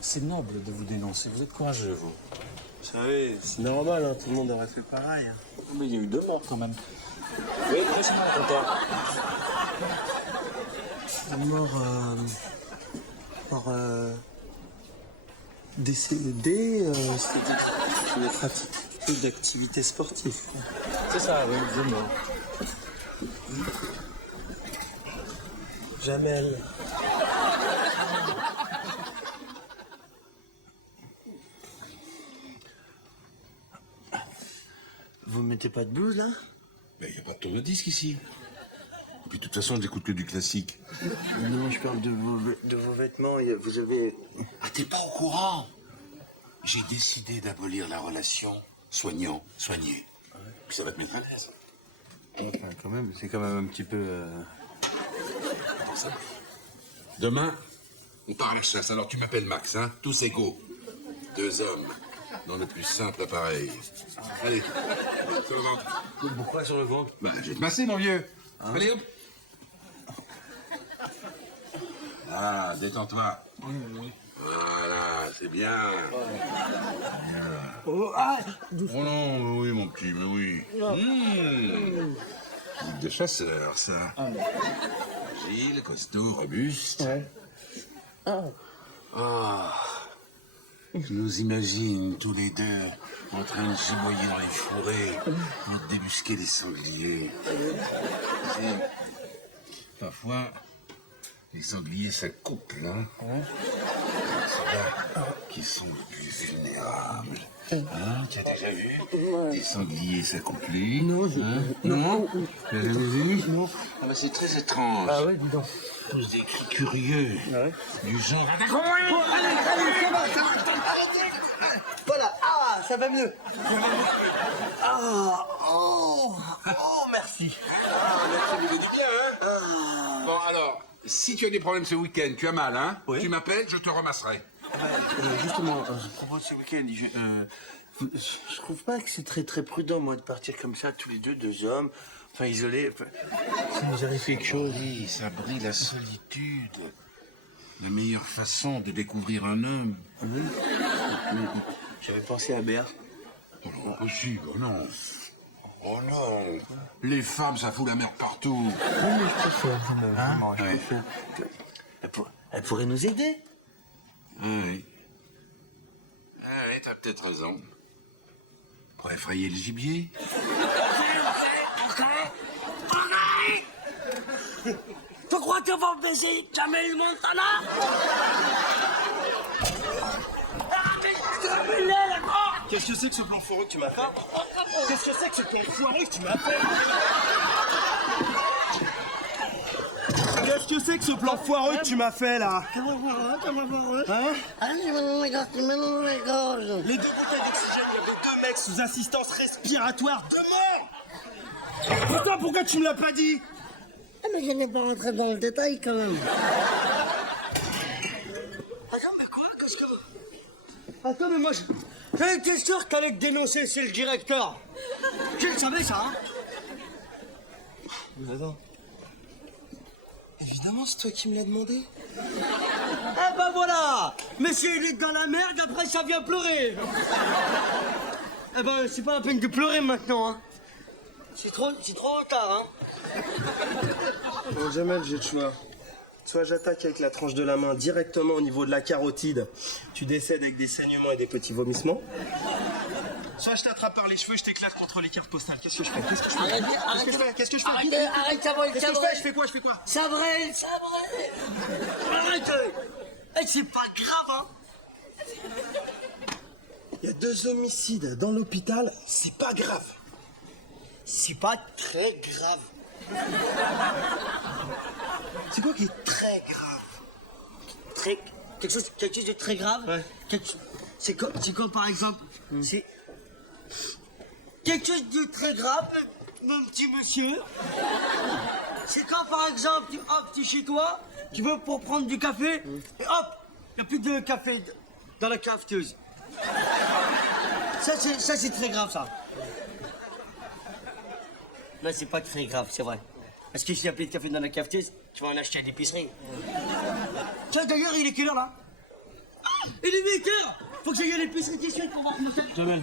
C'est noble de vous dénoncer. Vous êtes courageux, vous. Vous savez, c'est normal, hein, tout le monde aurait fait pareil. Hein. Mais il y a eu 2 morts, quand même. Oui, laissez-moi le compteur. Décédé, c'est une pratique d'activité sportive. C'est ça, oui, de mort. Jamel. Vous mettez pas de blues, là? Mais il n'y a pas de tourne-disque ici. Et puis de toute façon, j'écoute que du classique. Non, je parle de vos vêtements. Vous avez... Ah, t'es pas au courant? J'ai décidé d'abolir la relation soignant-soigné. Puis ça va te mettre à l'aise. Enfin, quand même, c'est quand même un petit peu... Demain, on part à la chasse. Alors tu m'appelles Max, hein? Tous égaux. 2 hommes. Dans le plus simple appareil. Allez. Sur le ventre. Pourquoi sur le ventre? Bah, je vais te masser, mon vieux. Allez, hop. Ah, détends-toi. Voilà, c'est bien. Oh, ah, Oh non, mais oui, mon petit, mais oui. Truc de chasseur, ça. Agile, costaud, robuste. Ah. Je nous imagine tous les deux en train de giboyer dans les fourrés et de débusquer les sangliers. Et parfois, les sangliers s'accouplent, hein. C'est là qui sont les plus vulnérables. Hein, tu as déjà vu des sangliers s'accoupler? Non, non. Tu as jamais vu? Non. Ah bah c'est très étrange. ah ouais, dis donc. Tous des cris curieux. Du genre... Voilà, ah, ça va mieux. Ah, oh, merci. Ça vous fait du bien, hein? Bon, alors, si tu as des problèmes ce week-end, tu as mal, hein? Oui. Tu m'appelles, je te ramasserai. Justement, à propos de ce week-end, je trouve pas que c'est très prudent, moi, de partir comme ça, tous les deux hommes, enfin isolés. Si nous arrive quelque chose... Oui, ça brille la solitude. La meilleure façon de découvrir un homme. J'avais pensé à Béa. Oh non, possible, oh non. Oh non. Les femmes, ça fout la merde partout. Ouais. Elle pourrait nous aider. Ah oui. Ah oui, t'as peut-être raison. Pour effrayer le gibier. Tu crois que tu vas baiser Jamel Montana? Qu'est-ce que c'est que ce plan foireux que tu m'as fait? Qu'est-ce que c'est que ce plan foireux que tu m'as fait? Qu'est-ce que c'est que ce plan foireux que tu m'as fait, là? Hein? Les 2 bouteilles d'oxygène, il y avait 2 mecs sous assistance respiratoire, 2 morts! Putain, pourquoi tu me l'as pas dit? Ah, mais je n'ai pas rentré dans le détail quand même. Attends, mais quoi? Qu'est-ce que vous... Attends, mais moi, j'étais sûr que t'allais te dénoncer, c'est le directeur. Je le savais, ça, hein? Mais attends. Évidemment, c'est toi qui me l'as demandé. Eh ben voilà! Monsieur, il est dans la merde, après ça vient pleurer. Eh ben, c'est pas la peine de pleurer maintenant, hein. C'est trop tard, hein. Bon, Jamel, j'ai le choix. Soit j'attaque avec la tranche de la main directement au niveau de la carotide, tu décèdes avec des saignements et des petits vomissements. Soit je t'attrape par les cheveux, je t'éclate contre les cartes postales. Qu'est-ce que je fais? Qu'est-ce que je fais? Qu'est-ce que je fais? Arrête, ça va, Qu'est-ce que je fais? Je fais quoi? Je fais quoi? Ça vrai. Arrête. Eh, c'est pas grave, hein. Il y a 2 homicides dans l'hôpital, c'est pas grave. C'est pas très grave. C'est quoi qui est très grave? Quelque chose de très grave? Ouais. C'est quoi, par exemple? C'est quelque chose de très grave, mon petit monsieur. C'est quand, par exemple, tu es chez toi, tu veux pour prendre du café, et hop, il n'y a plus de café dans la cafeteuse. Ça, c'est très grave, ça. Non, c'est pas très grave, c'est vrai. Parce que s'il n'y a plus de café dans la cafetière, tu vas en acheter à l'épicerie. Tiens, d'ailleurs, il est quelle heure, là? Ah, il est 8 heures. Faut que j'aille à l'épicerie tout de suite pour voir comment c'est. Jamel,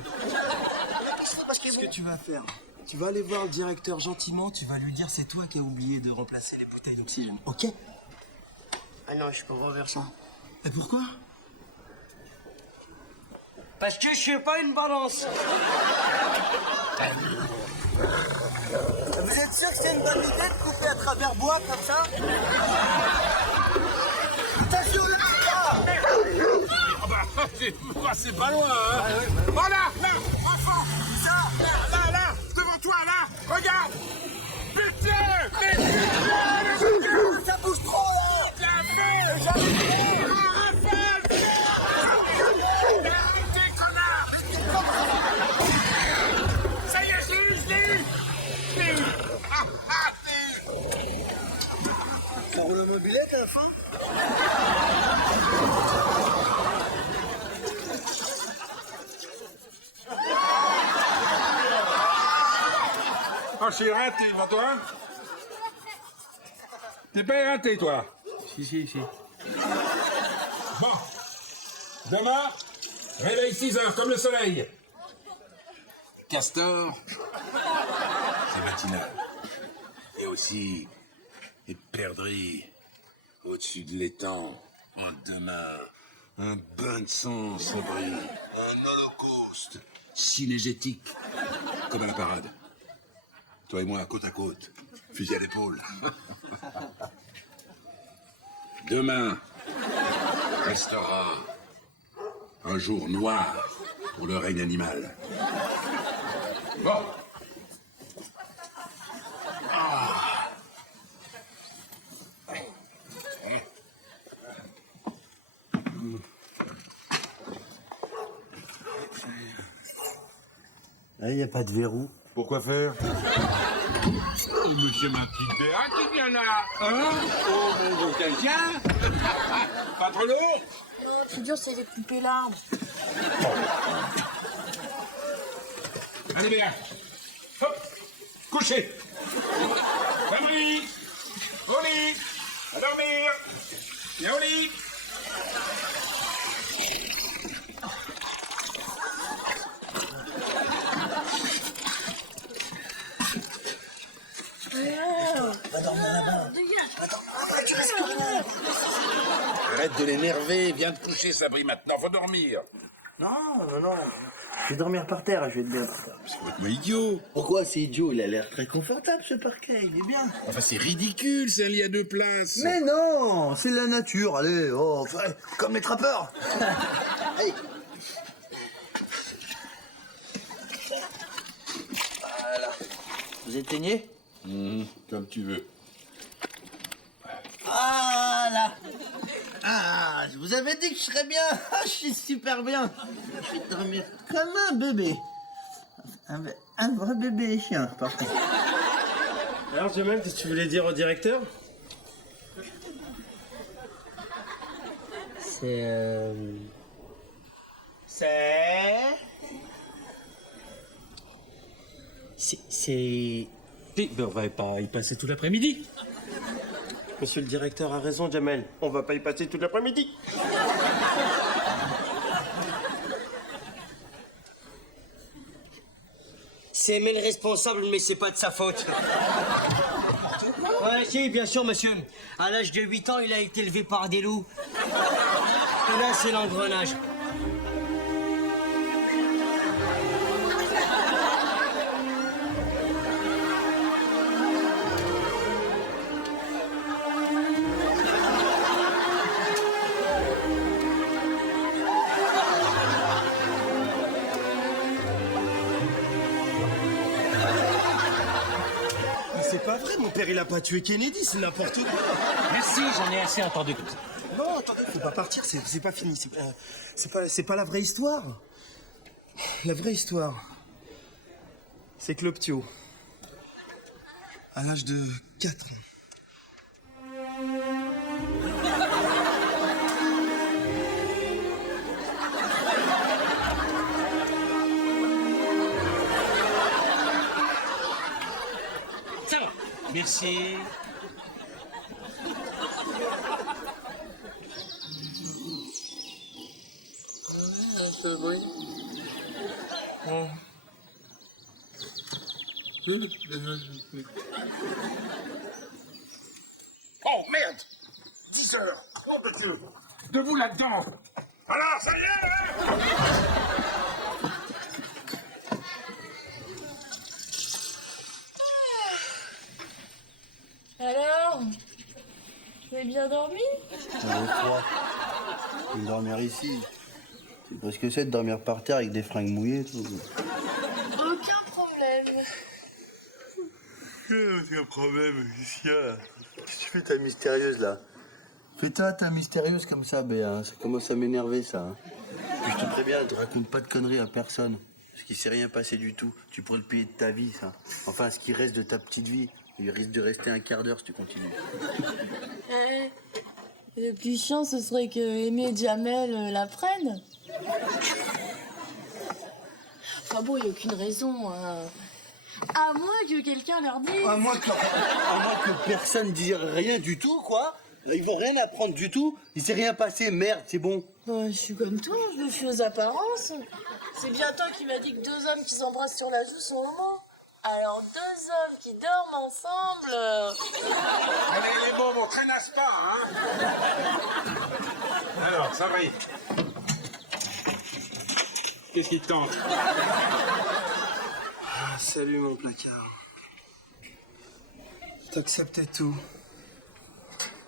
Parce que ce que tu vas faire, tu vas aller voir le directeur gentiment, tu vas lui dire c'est toi qui as oublié de remplacer les bouteilles d'oxygène. Ok? Ah non, je peux pas faire ça. Et pourquoi? Parce que je suis pas une balance. Vous êtes sûr que c'est une bonne idée de couper à travers bois comme ça? Attention là! C'est pas loin, hein. Voilà, là, Enfant, ça! là, devant toi, là, regarde. Putain, Ça bouge trop là! arrêtez, connard. Ça y est, je l'ai eu. Ça roule au mobilette à la fin? Oh, je suis raté, toi. T'es pas raté, toi. Si. Bon. Demain, réveil 6 heures, comme le soleil. Castor, c'est matinal. Et aussi, les perdrix, au-dessus de l'étang, en demain, un bain de sang sans bruit, un holocauste cinégétique, comme à la parade. Toi et moi, côte à côte, fusil à l'épaule. Demain restera un jour noir pour le règne animal. Bon. Il n'y a pas de verrou. Pourquoi faire? Oh, monsieur ma petite Béa qui vient là, hein? Oh, mon gros quelqu'un. Pas trop lourd? Non, c'est dur, c'est les poupées larmes. Allez, Béa. Hop, couchez. Va au lit. Au lit. À dormir. Viens au lit. Arrête de l'énerver, viens te coucher, Sabri, maintenant, faut dormir. Non. Je vais dormir par terre, je vais être bien par terre. C'est complètement idiot. Pourquoi c'est idiot? Il a l'air très confortable ce parquet, il est bien. Enfin, c'est ridicule, c'est un lit à 2 places. Mais non, c'est la nature, allez, oh, enfin, comme les trappeurs. Allez. Vous éteignez? Comme tu veux. Voilà. Ah, je vous avais dit que je serais bien. Ah, je suis super bien. Je vais dormir comme un bébé. Un vrai bébé chien, par contre. Alors, Jamel, qu'est-ce que tu voulais dire au directeur? C'est... Ben, on va pas y passer tout l'après-midi. Monsieur le directeur a raison, Jamel. On va pas y passer tout l'après-midi. C'est Aimé le responsable, mais c'est pas de sa faute. Ouais, si, bien sûr, monsieur. À l'âge de 8 ans, il a été élevé par des loups. Et là, c'est l'engrenage. C'est pas vrai, mon père il a pas tué Kennedy, c'est n'importe quoi. Merci, j'en ai assez entendu comme ça. Non, attendez, faut pas partir, c'est pas fini, c'est pas la vraie histoire. La vraie histoire, c'est que l'Optio, à l'âge de 4 ans, Ça va. Merci. Oh, merde 10 heures. Debout là-dedans. Alors, ça y est, hein? Alors, tu as bien dormi? Avec toi. Je vais dormir ici. C'est parce que c'est de dormir par terre avec des fringues mouillées, tout. Aucun problème. Aucun problème, Lucia. Qu'est-ce que tu fais ta mystérieuse, là? Fais-toi ta mystérieuse comme ça, Béa. Ça commence à m'énerver, ça. Hein. Puis je te préviens, ne te raconte pas de conneries à personne. Parce qu'il s'est rien passé du tout. Tu pourrais le payer de ta vie, ça. Enfin, ce qui reste de ta petite vie. Il risque de rester un quart d'heure si tu continues. Le plus chiant, ce serait que Aimé et Jamel la prennent. Enfin bon, il n'y a aucune raison. À moins que quelqu'un leur dise. À moins que personne dise rien du tout, quoi. Ils vont rien apprendre du tout. Il s'est rien passé, merde, c'est bon. Bah, je suis comme toi, je me fie aux apparences. C'est bien toi qui m'as dit que 2 hommes qui s'embrassent sur la joue sont homo. Alors 2 hommes qui dorment ensemble. Allez, les mômes, on traînasse pas, hein? Alors, ça va y. Qu'est-ce qui te tente? Ah, salut mon placard. T'acceptais tout.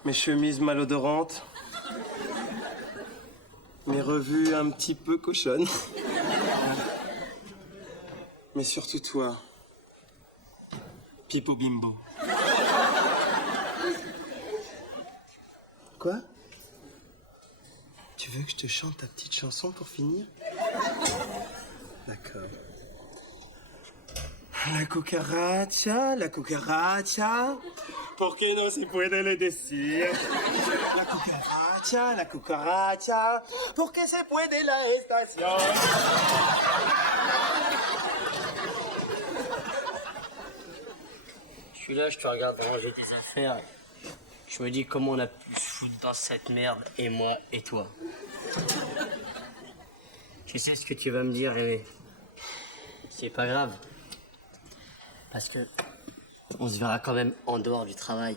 Mes chemises malodorantes. Mes revues un petit peu cochonnes. Mais surtout toi. Pipo Bimbo. Quoi? Tu veux que je te chante ta petite chanson pour finir? D'accord. La cucaracha, ¿por qué no se puede le decir? La cucaracha, ¿por qué se puede la estación? Je suis là, je te regarde ranger tes affaires. Je me dis comment on a pu se foutre dans cette merde, et moi et toi. Je sais ce que tu vas me dire, Aimé. C'est pas grave. Parce que on se verra quand même en dehors du travail.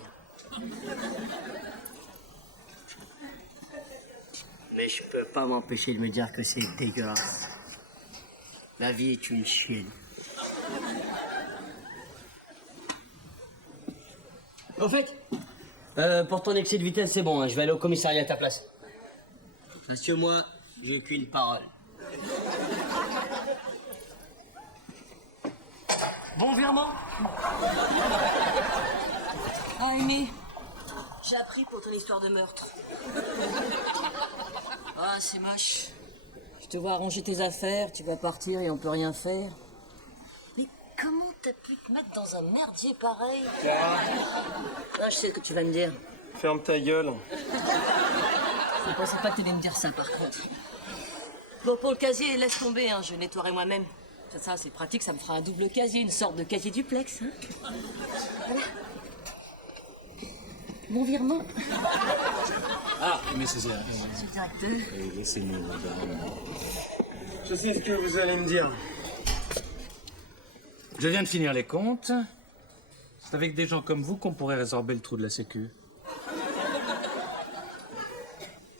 Mais je peux pas m'empêcher de me dire que c'est dégueulasse. La vie est une chienne. Au fait, pour ton excès de vitesse, c'est bon, hein, je vais aller au commissariat à ta place. Parce que moi, j'ai qu'une parole. Bon virement. Ah, Aimé, j'ai appris pour ton histoire de meurtre. Ah, c'est moche. Je te vois ranger tes affaires, tu vas partir et on peut rien faire. Mais comment t'as pu te mettre dans un merdier pareil? Ah, je sais ce que tu vas me dire. Ferme ta gueule. Je ne pensais pas que tu allais me dire ça, par contre. Bon, pour le casier, laisse tomber, hein, je nettoierai moi-même. Ça, c'est pratique, ça me fera un double casier, une sorte de casier duplex. Hein. Voilà. Mon virement. Ah, mais c'est ça. Monsieur le directeur. Laissez-nous, madame. Je sais ce que vous allez me dire. Je viens de finir les comptes. C'est avec des gens comme vous qu'on pourrait résorber le trou de la sécu.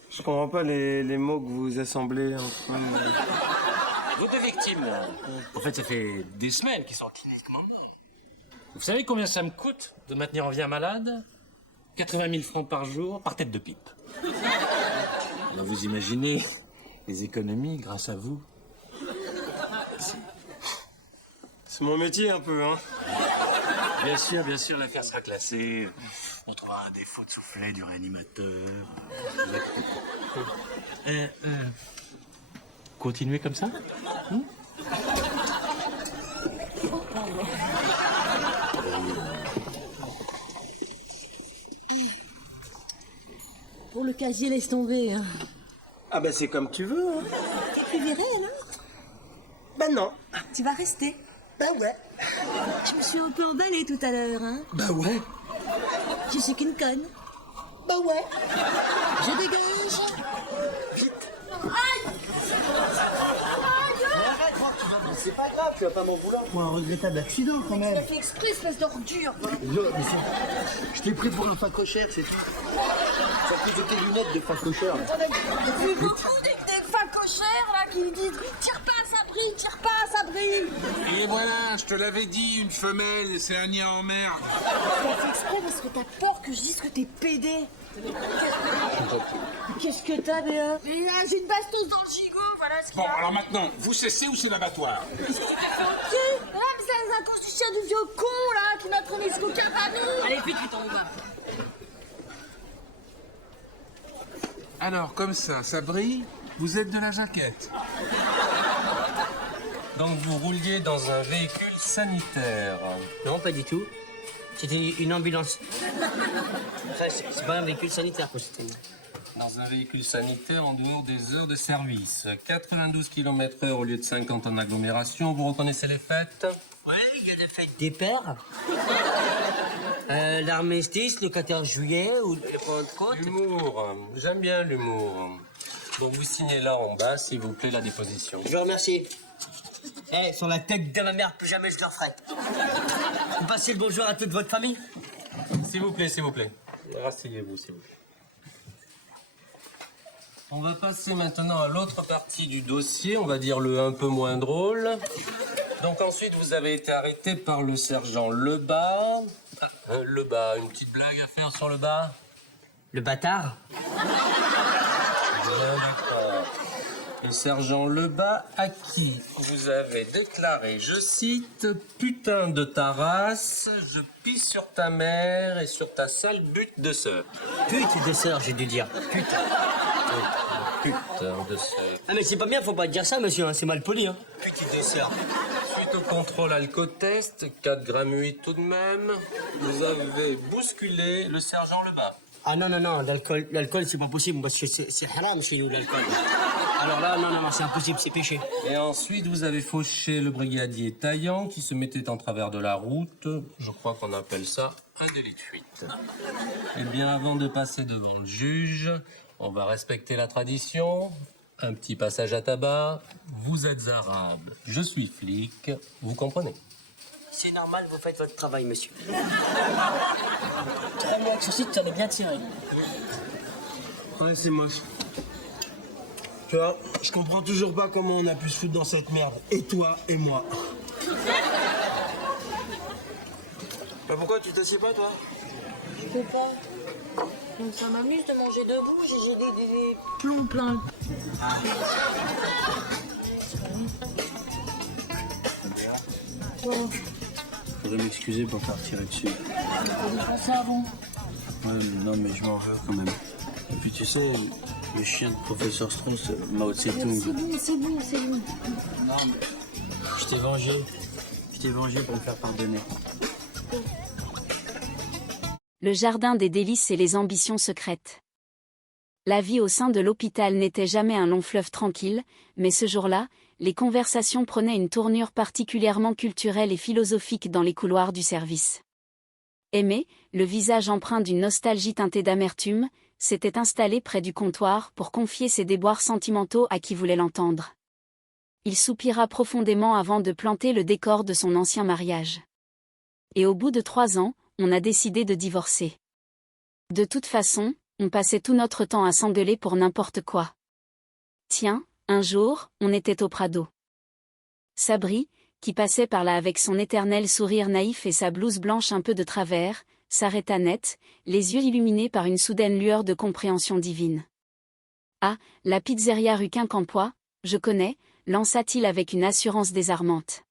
Je comprends pas les mots que vous assemblez. Vos 2 victimes, en fait, ça fait des semaines qu'ils sont cliniquement morts. Vous savez combien ça me coûte de maintenir en vie un malade? 80 000 francs par jour, par tête de pipe. Alors vous imaginez les économies grâce à vous. C'est mon métier un peu, hein. Bien sûr, l'affaire sera classée. On trouvera un défaut de soufflet du réanimateur. Continuez comme ça? Pour le casier, laisse tomber. Hein. Ah ben c'est comme tu veux, hein. Tu verrais alors? Ben non. Tu vas rester? Ben ouais. Je me suis un peu emballée tout à l'heure, hein. Ben ouais. Je suis qu'une conne. Ben ouais. Je dégage. Vite. Aïe! c'est pas grave, tu vas pas m'en vouloir. Pour un regrettable accident, quand même. T'as fait exprès, espèce d'ordure. Je t'ai pris pour un facochère, c'est tout. Ça plus de tes lunettes de facocheur. T'en as vu beaucoup des facochères là qui disent tire pas à Sabri, tire pas à Sabri. Et voilà, je te l'avais dit, une femelle, c'est un nid en merde. T'as fait exprès parce que t'as peur que je dise que t'es pédé. Qu'est-ce que t'as, Béa? Mais j'ai une bastos dans le gigot, voilà ce qu'il y Bon, a. alors maintenant, vous cessez ou c'est l'abattoir? Ok, là, mais c'est un constitution du vieux con là qui m'a promis jusqu'au cabanon. Allez, vite, on y va. Alors, comme ça brille, vous êtes de la jaquette. Donc vous rouliez dans un véhicule sanitaire. Non, pas du tout. C'était une ambulance. Enfin, c'est pas un véhicule sanitaire, quoi. C'était... Dans un véhicule sanitaire en dehors des heures de service. 92 km/h au lieu de 50 en agglomération. Vous reconnaissez les fêtes? Ouais, il y a des fêtes des pères. L'armistice, le 14 juillet ou le Pentecôte. L'humour. J'aime bien l'humour. Donc vous signez là en bas, s'il vous plaît, la déposition. Je vous remercie. Eh, sur la tête de ma mère, plus jamais je le referai. Vous passez le bonjour à toute votre famille? S'il vous plaît, s'il vous plaît. Rasseyez-vous, s'il vous plaît. On va passer maintenant à l'autre partie du dossier, on va dire le un peu moins drôle. Donc ensuite, vous avez été arrêté par le sergent Lebas. Lebas, une petite blague à faire sur Lebas? Le bâtard? D'accord. Le sergent Lebas à qui vous avez déclaré, je cite, « Putain de ta race, je pisse sur ta mère et sur ta sale butte de sœur. » Pute de sœur, j'ai dû dire. Putain. Putain de sœur. Ah mais c'est pas bien, faut pas dire ça, monsieur, hein, c'est mal poli, hein. Pute de sœur. Suite au contrôle alcotest, 4 grammes 8 tout de même, vous avez bousculé le sergent Lebas. Ah non, l'alcool c'est pas possible, parce que c'est haram chez nous, l'alcool. Alors là, non, c'est impossible, c'est péché. Et ensuite, vous avez fauché le brigadier Taillant qui se mettait en travers de la route. Je crois qu'on appelle ça un délit de fuite. Eh bien, avant de passer devant le juge, on va respecter la tradition. Un petit passage à tabac. Vous êtes arabe, je suis flic, vous comprenez? C'est normal, vous faites votre travail, monsieur. Très bien, ceci, tu en es bien tiré. Ouais, c'est moche. Tu vois, je comprends toujours pas comment on a pu se foutre dans cette merde. Et toi, et moi. Bah pourquoi tu t'assieds pas, toi? Je peux pas. Donc ça m'amuse de manger debout, j'ai des plombs plein. Faudrait m'excuser pour t'avoir tiré dessus. Ça avant. Ouais, mais non, mais je m'en veux quand même. Et puis tu sais, le chien de professeur Strauss, Mao Tse-tung. C'est bon. Non, mais je t'ai vengé. Je t'ai vengé pour me faire pardonner. Le jardin des délices et les ambitions secrètes. La vie au sein de l'hôpital n'était jamais un long fleuve tranquille, mais ce jour-là, les conversations prenaient une tournure particulièrement culturelle et philosophique dans les couloirs du service. Aimé, le visage empreint d'une nostalgie teintée d'amertume, s'était installé près du comptoir pour confier ses déboires sentimentaux à qui voulait l'entendre. Il soupira profondément avant de planter le décor de son ancien mariage. Et au bout de 3 ans, on a décidé de divorcer. De toute façon, on passait tout notre temps à s'engueuler pour n'importe quoi. Tiens, un jour, on était au Prado. Sabri, qui passait par là avec son éternel sourire naïf et sa blouse blanche un peu de travers, s'arrêta net, les yeux illuminés par une soudaine lueur de compréhension divine. « Ah, la pizzeria rue Quincampoix, je connais », lança-t-il avec une assurance désarmante.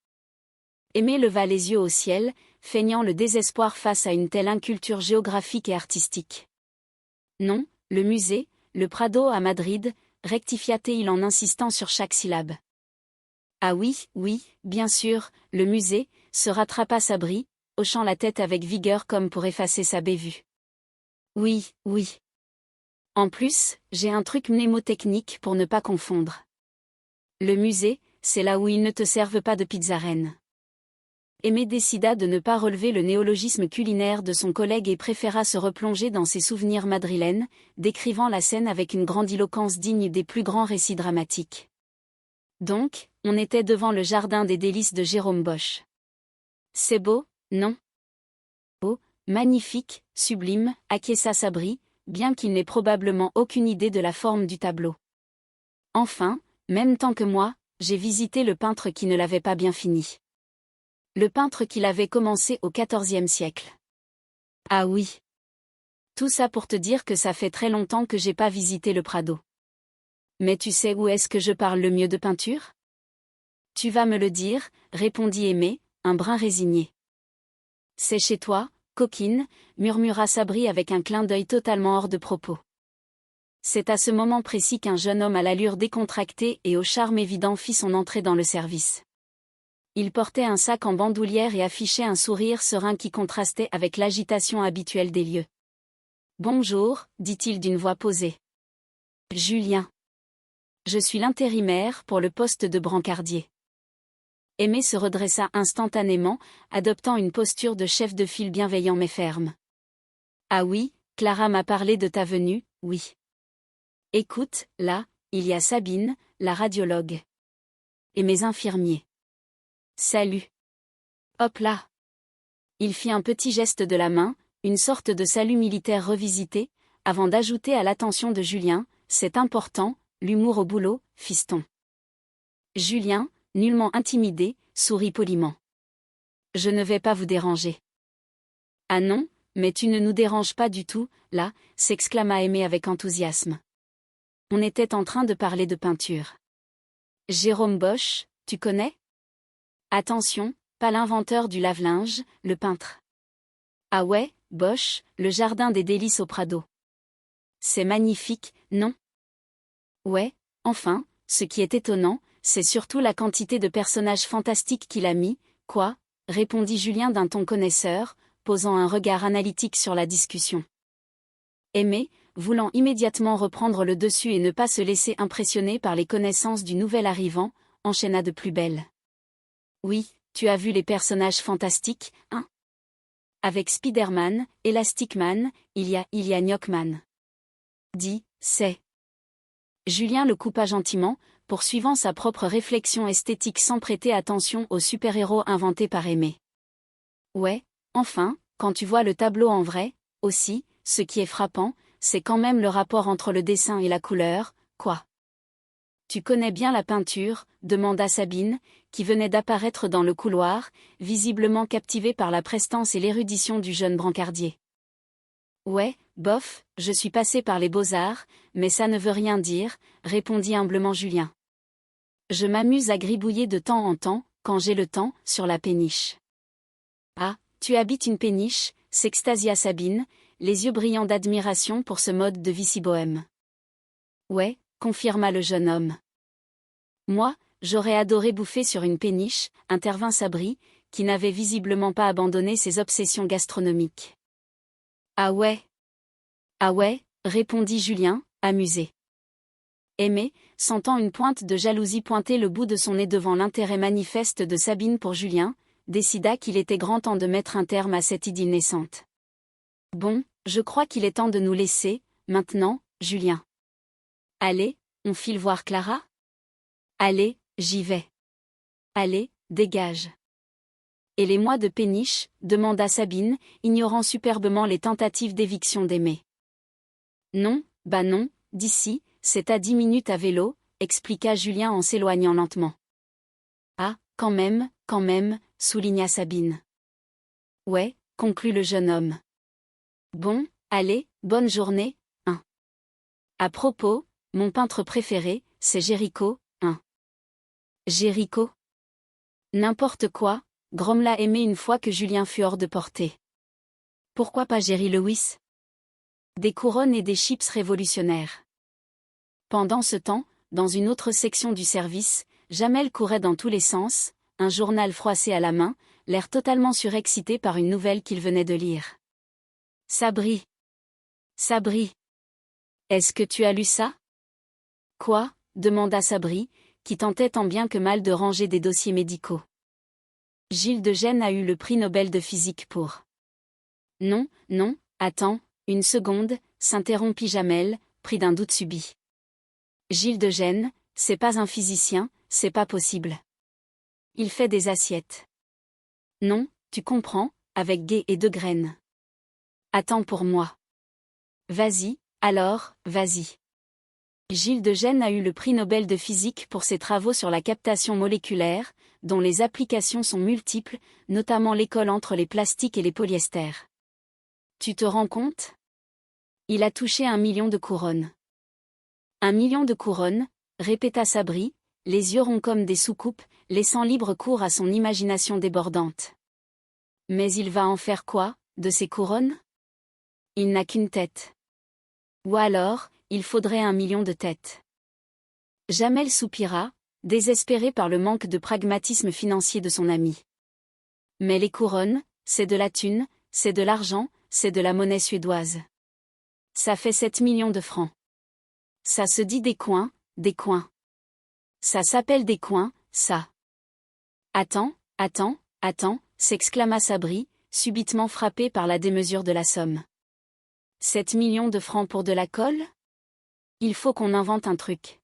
Aimé leva les yeux au ciel, feignant le désespoir face à une telle inculture géographique et artistique. « Non, le musée, le Prado à Madrid », rectifia-t-il en insistant sur chaque syllabe. « Ah oui, bien sûr, le musée », se rattrapa Sabri, hochant la tête avec vigueur comme pour effacer sa bévue. « Oui. En plus, j'ai un truc mnémotechnique pour ne pas confondre. Le musée, c'est là où ils ne te servent pas de pizza reine. » Aimé décida de ne pas relever le néologisme culinaire de son collègue et préféra se replonger dans ses souvenirs madrilènes, décrivant la scène avec une grandiloquence digne des plus grands récits dramatiques. Donc, on était devant le jardin des délices de Jérôme Bosch. C'est beau, non? Oh, magnifique, sublime, acquiesça Sabri, bien qu'il n'ait probablement aucune idée de la forme du tableau. Enfin, même temps que moi, j'ai visité le peintre qui ne l'avait pas bien fini. Le peintre qui l'avait commencé au XIVe siècle. Ah oui. Tout ça pour te dire que ça fait très longtemps que j'ai pas visité le Prado. Mais tu sais où est-ce que je parle le mieux de peinture? Tu vas me le dire, répondit Aimé, un brin résigné. C'est chez toi, coquine, murmura Sabri avec un clin d'œil totalement hors de propos. C'est à ce moment précis qu'un jeune homme à l'allure décontractée et au charme évident fit son entrée dans le service. Il portait un sac en bandoulière et affichait un sourire serein qui contrastait avec l'agitation habituelle des lieux. « Bonjour, dit-il d'une voix posée. Julien. Je suis l'intérimaire pour le poste de brancardier. » Aimé se redressa instantanément, adoptant une posture de chef de file bienveillant mais ferme. « Ah oui, Clara m'a parlé de ta venue, oui. Écoute, là, il y a Sabine, la radiologue. Et mes infirmiers. Salut. Hop là. » Il fit un petit geste de la main, une sorte de salut militaire revisité, avant d'ajouter à l'attention de Julien, « C'est important, l'humour au boulot, fiston. » Julien, nullement intimidé, sourit poliment. « Je ne vais pas vous déranger. »« Ah non, mais tu ne nous déranges pas du tout, là, » s'exclama Aimé avec enthousiasme. On était en train de parler de peinture. « Jérôme Bosch, tu connais ? Attention, pas l'inventeur du lave-linge, le peintre. » « Ah ouais, Bosch, le jardin des délices au Prado. C'est magnifique, non ? » « Ouais, enfin, ce qui est étonnant, c'est surtout la quantité de personnages fantastiques qu'il a mis, quoi, répondit Julien d'un ton connaisseur, posant un regard analytique sur la discussion. Aimé, voulant immédiatement reprendre le dessus et ne pas se laisser impressionner par les connaissances du nouvel arrivant, enchaîna de plus belle. Oui, tu as vu les personnages fantastiques, hein ? Avec Spider-Man, Elastic Man, il y a Knockman. Dis, c'est. Julien le coupa gentiment, poursuivant sa propre réflexion esthétique sans prêter attention aux super-héros inventés par Aimé. Ouais, enfin, quand tu vois le tableau en vrai, aussi, ce qui est frappant, c'est quand même le rapport entre le dessin et la couleur, quoi. Tu connais bien la peinture, demanda Sabine, qui venait d'apparaître dans le couloir, visiblement captivée par la prestance et l'érudition du jeune brancardier. Ouais, bof, je suis passé par les beaux-arts, mais ça ne veut rien dire, répondit humblement Julien. Je m'amuse à gribouiller de temps en temps, quand j'ai le temps, sur la péniche. Ah, tu habites une péniche, s'extasia Sabine, les yeux brillants d'admiration pour ce mode de vie si bohème. Ouais, confirma le jeune homme. Moi, j'aurais adoré bouffer sur une péniche, intervint Sabri, qui n'avait visiblement pas abandonné ses obsessions gastronomiques. Ah ouais, répondit Julien, amusé. Aimé, sentant une pointe de jalousie pointer le bout de son nez devant l'intérêt manifeste de Sabine pour Julien, décida qu'il était grand temps de mettre un terme à cette idylle naissante. Bon, je crois qu'il est temps de nous laisser, maintenant, Julien. Allez, on file voir Clara ? Allez, j'y vais. Allez, dégage. Et les mois de péniche, demanda Sabine, ignorant superbement les tentatives d'éviction d'Aimé. Non, bah non, d'ici, c'est à 10 minutes à vélo, expliqua Julien en s'éloignant lentement. Ah, quand même, souligna Sabine. Ouais, conclut le jeune homme. Bon, allez, bonne journée, hein. À propos, mon peintre préféré, c'est Géricault, hein. Géricault ? N'importe quoi, grommela Aimé une fois que Julien fut hors de portée. Pourquoi pas Jerry Lewis ? Des couronnes et des chips révolutionnaires. Pendant ce temps, dans une autre section du service, Jamel courait dans tous les sens, un journal froissé à la main, l'air totalement surexcité par une nouvelle qu'il venait de lire. Sabri. Est-ce que tu as lu ça ? Quoi ? Demanda Sabri, qui tentait tant bien que mal de ranger des dossiers médicaux. Gilles de Gênes a eu le prix Nobel de physique pour. Non, attends, une seconde, s'interrompit Jamel, pris d'un doute subit. Gilles de Gênes, c'est pas un physicien, c'est pas possible. Il fait des assiettes. Non, tu comprends, avec Gué et 2 graines. Attends pour moi. Vas-y, alors, vas-y. Gilles de Gennes a eu le prix Nobel de physique pour ses travaux sur la captation moléculaire, dont les applications sont multiples, notamment l'école entre les plastiques et les polyesters. Tu te rends compte? Il a touché 1 million de couronnes. 1 million de couronnes, répéta Sabri, les yeux ronds comme des soucoupes, laissant libre cours à son imagination débordante. Mais il va en faire quoi, de ces couronnes? Il n'a qu'une tête. Ou alors, il faudrait 1 million de têtes. Jamel soupira, désespéré par le manque de pragmatisme financier de son ami. Mais les couronnes, c'est de la thune, c'est de l'argent, c'est de la monnaie suédoise. Ça fait 7 millions de francs. Ça se dit des coins, des coins. Ça s'appelle des coins, ça. Attends, s'exclama Sabri, subitement frappé par la démesure de la somme. 7 millions de francs pour de la colle? Il faut qu'on invente un truc.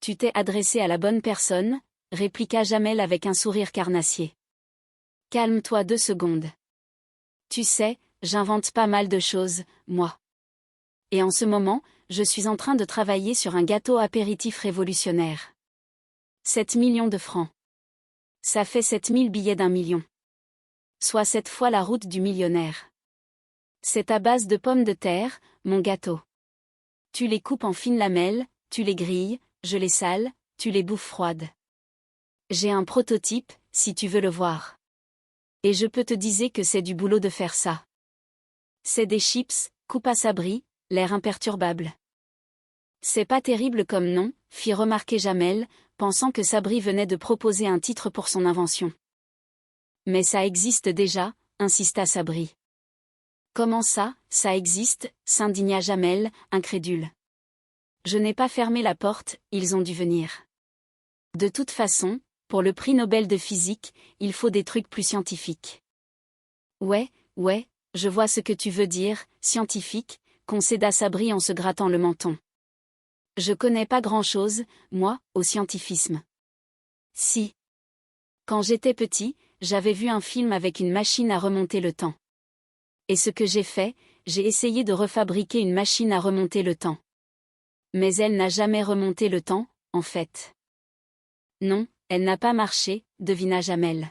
Tu t'es adressé à la bonne personne, répliqua Jamel avec un sourire carnassier. Calme-toi 2 secondes. Tu sais, j'invente pas mal de choses, moi. Et en ce moment, je suis en train de travailler sur un gâteau apéritif révolutionnaire. 7 millions de francs. Ça fait 7000 billets d'1 million. Soit 7 fois la route du millionnaire. C'est à base de pommes de terre, mon gâteau. Tu les coupes en fines lamelles, tu les grilles, je les sale, tu les bouffes froides. J'ai un prototype, si tu veux le voir. Et je peux te dire que c'est du boulot de faire ça. C'est des chips, coupa Sabri, l'air imperturbable. C'est pas terrible comme nom, fit remarquer Jamel, pensant que Sabri venait de proposer un titre pour son invention. Mais ça existe déjà, insista Sabri. Comment ça existe, s'indigna Jamel, incrédule. Je n'ai pas fermé la porte, ils ont dû venir. De toute façon, pour le prix Nobel de physique, il faut des trucs plus scientifiques. Ouais, je vois ce que tu veux dire, scientifique, concéda Sabri en se grattant le menton. Je connais pas grand-chose, moi, au scientifisme. Si. Quand j'étais petit, j'avais vu un film avec une machine à remonter le temps. Et ce que j'ai fait, j'ai essayé de refabriquer une machine à remonter le temps. Mais elle n'a jamais remonté le temps, en fait. Non, elle n'a pas marché, devina Jamel.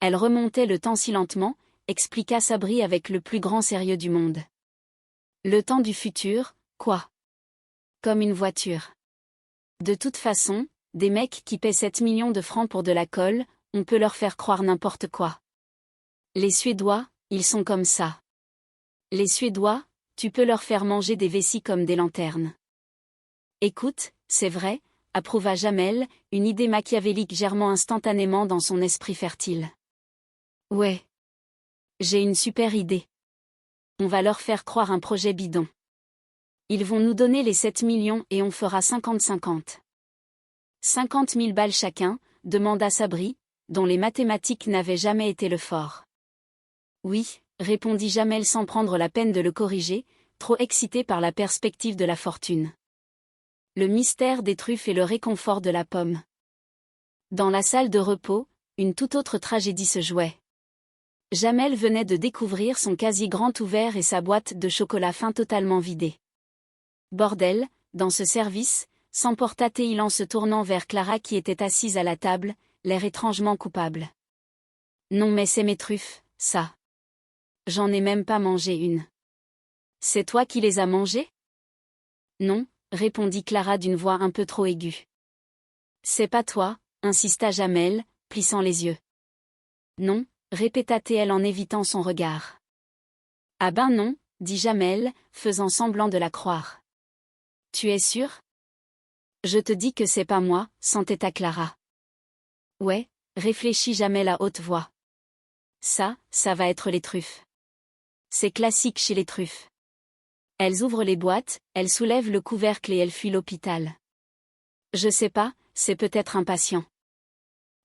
Elle remontait le temps si lentement, expliqua Sabri avec le plus grand sérieux du monde. Le temps du futur, quoi? Comme une voiture. De toute façon, des mecs qui paient 7 millions de francs pour de la colle, on peut leur faire croire n'importe quoi. Les Suédois, ils sont comme ça. Les Suédois, tu peux leur faire manger des vessies comme des lanternes. Écoute, c'est vrai, approuva Jamel, une idée machiavélique germant instantanément dans son esprit fertile. Ouais. J'ai une super idée. On va leur faire croire un projet bidon. Ils vont nous donner les 7 millions et on fera 50-50. 50 000 balles chacun, demanda Sabri, dont les mathématiques n'avaient jamais été le fort. Oui, répondit Jamel sans prendre la peine de le corriger, trop excité par la perspective de la fortune. Le mystère des truffes et le réconfort de la pomme. Dans la salle de repos, une toute autre tragédie se jouait. Jamel venait de découvrir son casier grand ouvert et sa boîte de chocolat fin totalement vidée. Bordel, dans ce service, s'emporta-t-il en se tournant vers Clara qui était assise à la table, l'air étrangement coupable. Non mais c'est mes truffes, ça. J'en ai même pas mangé une. C'est toi qui les as mangées? Non, répondit Clara d'une voix un peu trop aiguë. C'est pas toi, insista Jamel, plissant les yeux. Non, répéta-t-elle en évitant son regard. Ah ben non, dit Jamel, faisant semblant de la croire. Tu es sûr? Je te dis que c'est pas moi, s'entêta Clara. Ouais, réfléchit Jamel à haute voix. Ça va être les truffes. C'est classique chez les truffes. Elles ouvrent les boîtes, elles soulèvent le couvercle et elles fuient l'hôpital. Je sais pas, c'est peut-être un patient.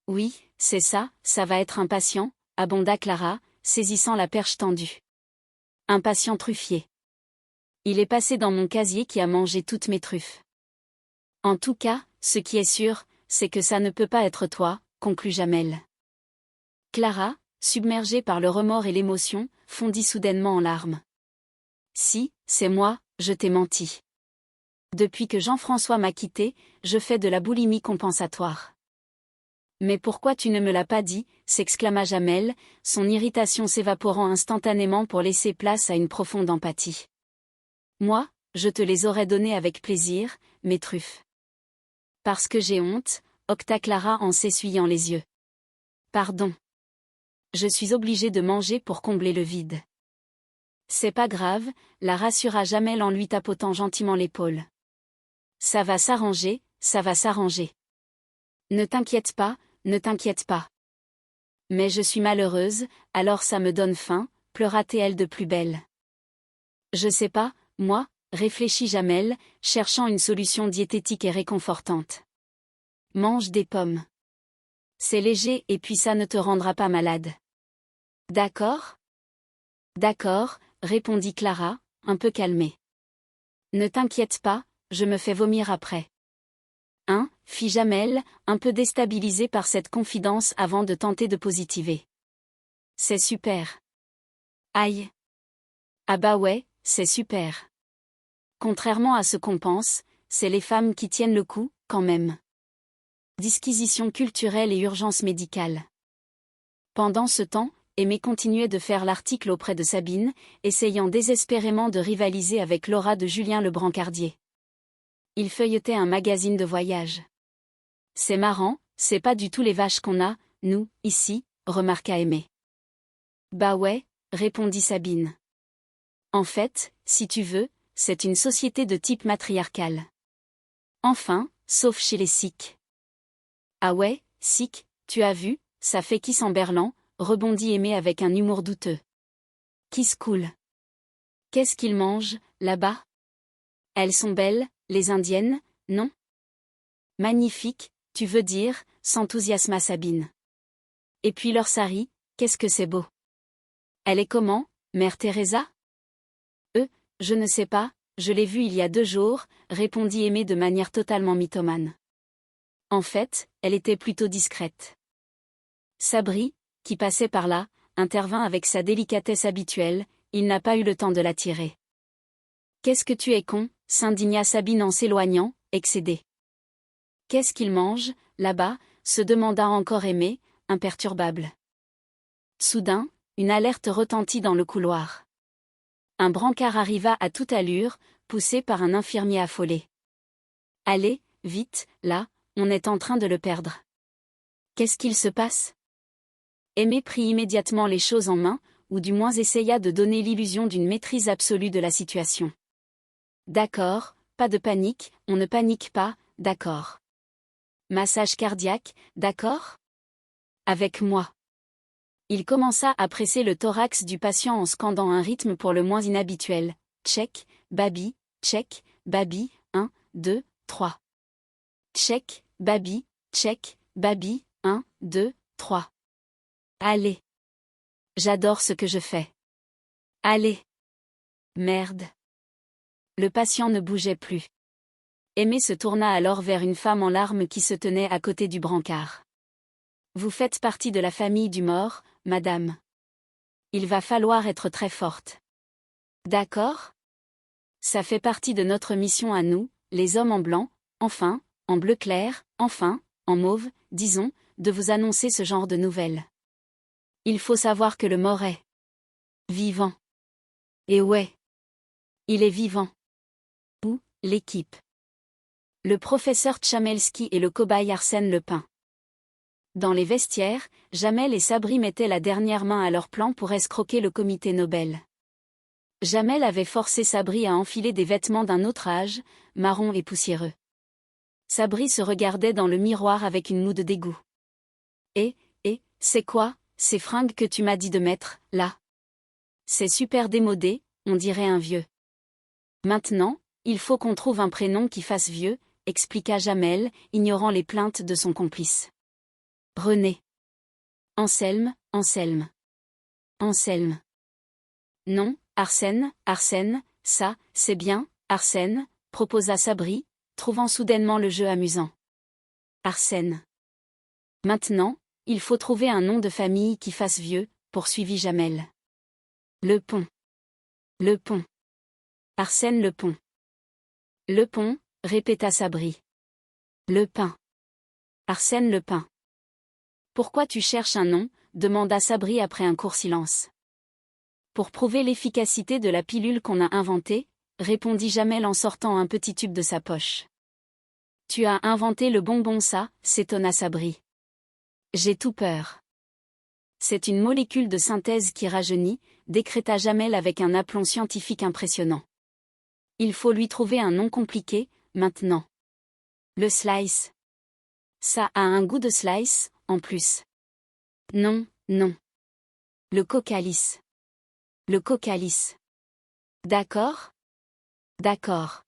Oui, c'est ça va être un patient, abonda Clara, saisissant la perche tendue. Un patient truffier. Il est passé dans mon casier qui a mangé toutes mes truffes. En tout cas, ce qui est sûr, c'est que ça ne peut pas être toi, conclut Jamel. Clara, submergée par le remords et l'émotion, fondit soudainement en larmes. Si, c'est moi, je t'ai menti. Depuis que Jean-François m'a quitté, je fais de la boulimie compensatoire. Mais pourquoi tu ne me l'as pas dit, s'exclama Jamel, son irritation s'évaporant instantanément pour laisser place à une profonde empathie. Moi, je te les aurais donnés avec plaisir, mes truffes. Parce que j'ai honte, octa Clara en s'essuyant les yeux. Pardon. Je suis obligée de manger pour combler le vide. C'est pas grave, la rassura Jamel en lui tapotant gentiment l'épaule. Ça va s'arranger, ça va s'arranger. Ne t'inquiète pas, ne t'inquiète pas. Mais je suis malheureuse, alors ça me donne faim, pleura-t-elle de plus belle. Je sais pas, moi, réfléchit Jamel, cherchant une solution diététique et réconfortante. Mange des pommes. C'est léger et puis ça ne te rendra pas malade. D'accord ? D'accord, répondit Clara, un peu calmée. Ne t'inquiète pas, je me fais vomir après. Hein, fit Jamel, un peu déstabilisé par cette confidence avant de tenter de positiver. C'est super. Aïe. Ah bah ouais, c'est super. Contrairement à ce qu'on pense, c'est les femmes qui tiennent le coup, quand même. Disquisition culturelle et urgence médicale. Pendant ce temps, Aimé continuait de faire l'article auprès de Sabine, essayant désespérément de rivaliser avec Laura de Julien le Brancardier. Il feuilletait un magazine de voyage. C'est marrant, c'est pas du tout les vaches qu'on a, nous, ici, remarqua Aimé. Bah ouais, répondit Sabine. En fait, si tu veux, c'est une société de type matriarcal. Enfin, sauf chez les Sikhs. Ah ouais, Sikh, tu as vu, ça fait qui Samberlan, rebondit Aimé avec un humour douteux. Qui se coule. Qu'est-ce qu'ils mangent, là-bas? Elles sont belles, les indiennes, non? Magnifique, tu veux dire, s'enthousiasma Sabine. Et puis leur sari, qu'est-ce que c'est beau. Elle est comment, Mère Teresa? Je ne sais pas, je l'ai vue il y a 2 jours, répondit Aimé de manière totalement mythomane. En fait, elle était plutôt discrète. Sabri, qui passait par là, intervint avec sa délicatesse habituelle, il n'a pas eu le temps de la tirer. Qu'est-ce que tu es con, s'indigna Sabine en s'éloignant, excédée. Qu'est-ce qu'il mange, là-bas, se demanda encore Aimé, imperturbable. Soudain, une alerte retentit dans le couloir. Un brancard arriva à toute allure, poussé par un infirmier affolé. Allez, vite, là, on est en train de le perdre. Qu'est-ce qu'il se passe? Aimé prit immédiatement les choses en main, ou du moins essaya de donner l'illusion d'une maîtrise absolue de la situation. D'accord, pas de panique, on ne panique pas, d'accord. Massage cardiaque, d'accord? Avec moi. Il commença à presser le thorax du patient en scandant un rythme pour le moins inhabituel. Check, baby, 1, 2, 3. Check, baby, 1, 2, 3. Allez. J'adore ce que je fais. Allez. Merde. Le patient ne bougeait plus. Aimé se tourna alors vers une femme en larmes qui se tenait à côté du brancard. Vous faites partie de la famille du mort, madame. Il va falloir être très forte. D'accord? Ça fait partie de notre mission à nous, les hommes en blanc, enfin, en bleu clair, enfin, en mauve, disons, de vous annoncer ce genre de nouvelles. Il faut savoir que le mort est vivant. Et ouais. Il est vivant. Où, l'équipe. Le professeur Tchamelski et le cobaye Arsène Lepin. Dans les vestiaires, Jamel et Sabri mettaient la dernière main à leur plan pour escroquer le comité Nobel. Jamel avait forcé Sabri à enfiler des vêtements d'un autre âge, marron et poussiéreux. Sabri se regardait dans le miroir avec une moue de dégoût. C'est quoi, ces fringues que tu m'as dit de mettre, là? C'est super démodé, on dirait un vieux. Maintenant, il faut qu'on trouve un prénom qui fasse vieux, expliqua Jamel, ignorant les plaintes de son complice. René. Anselme. Non, Arsène, ça, c'est bien, Arsène, proposa Sabri, trouvant soudainement le jeu amusant. Arsène. Maintenant, il faut trouver un nom de famille qui fasse vieux, poursuivit Jamel. Le Pont. Le Pont. Arsène Le Pont. Le Pont, répéta Sabri. Le Pain. Arsène Le Pain. Pourquoi tu cherches un nom, demanda Sabri après un court silence. Pour prouver l'efficacité de la pilule qu'on a inventée, répondit Jamel en sortant un petit tube de sa poche. Tu as inventé le bonbon ça, s'étonna Sabri. J'ai tout peur. C'est une molécule de synthèse qui rajeunit, décréta Jamel avec un aplomb scientifique impressionnant. Il faut lui trouver un nom compliqué, maintenant. Le slice. Ça a un goût de slice, en plus. Non, non. Le cocalis. Le cocalis. D'accord? D'accord.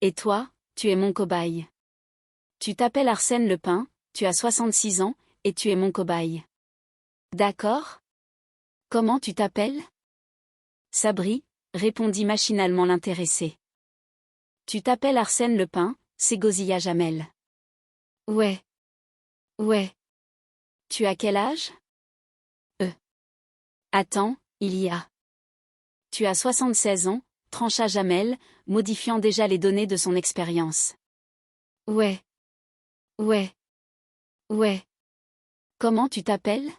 Et toi, tu es mon cobaye. Tu t'appelles Arsène Le Pain, tu as 66 ans, et tu es mon cobaye. D'accord? Comment tu t'appelles? Sabri, répondit machinalement l'intéressé. Tu t'appelles Arsène Le Pain, s'égosilla Jamel. Ouais. Ouais. Tu as quel âge? Attends, il y a. Tu as 76 ans, trancha Jamel, modifiant déjà les données de son expérience. Ouais. Ouais. Ouais. Comment tu t'appelles?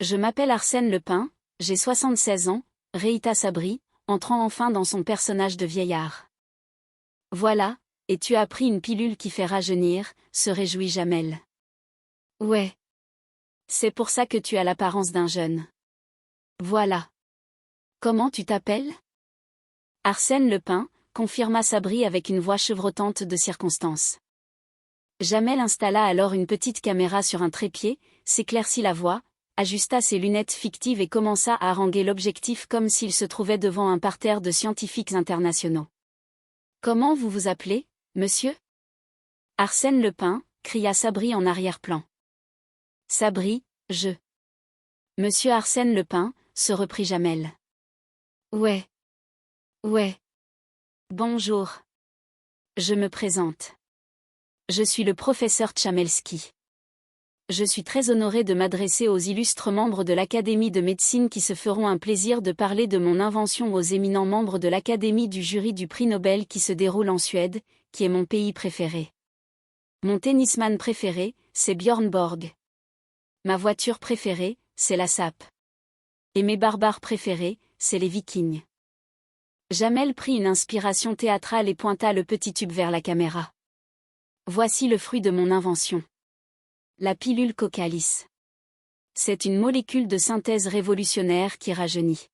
Je m'appelle Arsène Le Pain, j'ai 76 ans, réita Sabri, entrant enfin dans son personnage de vieillard. Voilà, et tu as pris une pilule qui fait rajeunir, se réjouit Jamel. Ouais. C'est pour ça que tu as l'apparence d'un jeune. Voilà. Comment tu t'appelles? Arsène Le Pain, confirma Sabri avec une voix chevrotante de circonstance. Jamel installa alors une petite caméra sur un trépied, s'éclaircit la voix, ajusta ses lunettes fictives et commença à haranguer l'objectif comme s'il se trouvait devant un parterre de scientifiques internationaux. Comment vous vous appelez, monsieur? Arsène Le Pain, cria Sabri en arrière-plan. Sabri, je. Monsieur Arsène Le Pain, se reprit Jamel. Ouais. Ouais. Bonjour. Je me présente. Je suis le professeur Tchamelski. Je suis très honoré de m'adresser aux illustres membres de l'Académie de médecine qui se feront un plaisir de parler de mon invention aux éminents membres de l'Académie du jury du prix Nobel qui se déroule en Suède, qui est mon pays préféré. Mon tennisman préféré, c'est Björn Borg. Ma voiture préférée, c'est la Saab. Et mes barbares préférés, c'est les Vikings. Jamel prit une inspiration théâtrale et pointa le petit tube vers la caméra. Voici le fruit de mon invention. La pilule Cocalis. C'est une molécule de synthèse révolutionnaire qui rajeunit.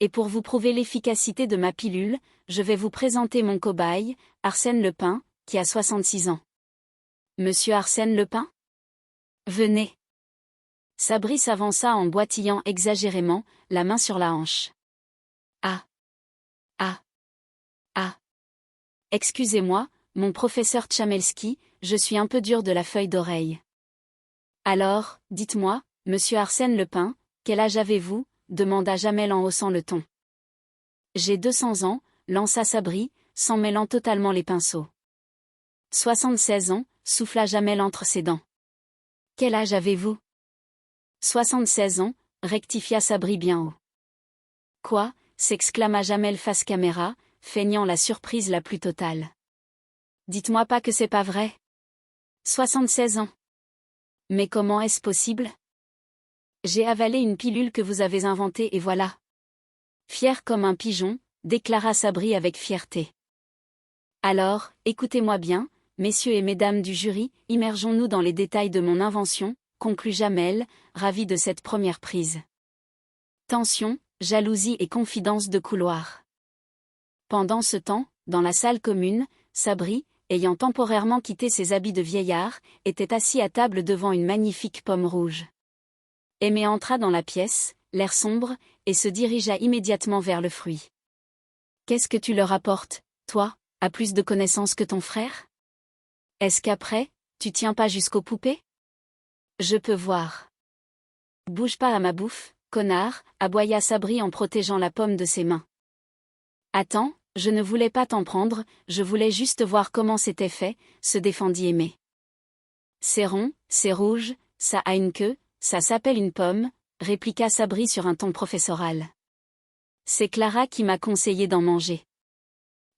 Et pour vous prouver l'efficacité de ma pilule, je vais vous présenter mon cobaye, Arsène Le Pain, qui a 66 ans. Monsieur Arsène Le Pain? Venez. Sabri s'avança en boitillant exagérément, la main sur la hanche. Ah. Ah. Ah. Excusez-moi, mon professeur Tchamelski, je suis un peu dur de la feuille d'oreille. Alors, dites-moi, monsieur Arsène Le Pain, quel âge avez-vous? Demanda Jamel en haussant le ton. J'ai 200 ans, lança Sabri, s'en mêlant totalement les pinceaux. 76 ans, souffla Jamel entre ses dents. Quel âge avez-vous? 76 ans, rectifia Sabri bien haut. Quoi? S'exclama Jamel face caméra, feignant la surprise la plus totale. Dites-moi pas que c'est pas vrai. 76 ans. Mais comment est-ce possible? J'ai avalé une pilule que vous avez inventée et voilà. Fier comme un pigeon, déclara Sabri avec fierté. Alors, écoutez-moi bien, messieurs et mesdames du jury, immergeons-nous dans les détails de mon invention, conclut Jamel, ravi de cette première prise. Tension, jalousie et confidence de couloir. Pendant ce temps, dans la salle commune, Sabri, ayant temporairement quitté ses habits de vieillard, était assis à table devant une magnifique pomme rouge. Aimé entra dans la pièce, l'air sombre, et se dirigea immédiatement vers le fruit. Qu'est-ce que tu leur apportes, toi, à plus de connaissances que ton frère? Est-ce qu'après, tu tiens pas jusqu'aux poupées? Je peux voir. Bouge pas à ma bouffe, connard, aboya Sabri en protégeant la pomme de ses mains. Attends, je ne voulais pas t'en prendre, je voulais juste voir comment c'était fait, se défendit Aimé. C'est rond, c'est rouge, ça a une queue, ça s'appelle une pomme, répliqua Sabri sur un ton professoral. C'est Clara qui m'a conseillé d'en manger.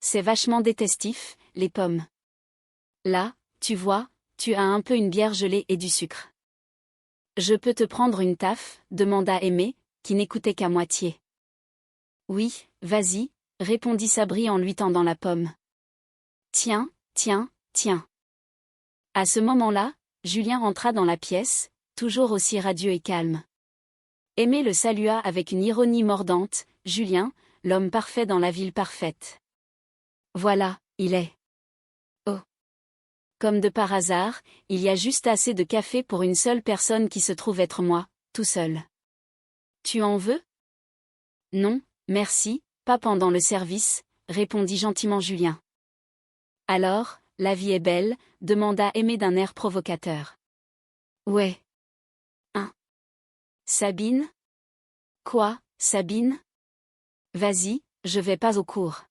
C'est vachement détestif, les pommes. Là, tu vois, tu as un peu une bière gelée et du sucre. Je peux te prendre une taffe, demanda Aimé, qui n'écoutait qu'à moitié. Oui, vas-y, répondit Sabri en lui tendant la pomme. Tiens, tiens, tiens. À ce moment-là, Julien entra dans la pièce, toujours aussi radieux et calme. Aimé le salua avec une ironie mordante. Julien, l'homme parfait dans la ville parfaite. Voilà, il est. Oh. Comme de par hasard, il y a juste assez de café pour une seule personne qui se trouve être moi, tout seul. Tu en veux? Non, merci, pas pendant le service, répondit gentiment Julien. Alors, la vie est belle, demanda Aimé d'un air provocateur. Ouais. Hein? Sabine? Quoi, Sabine? Vas-y, je vais pas au cours.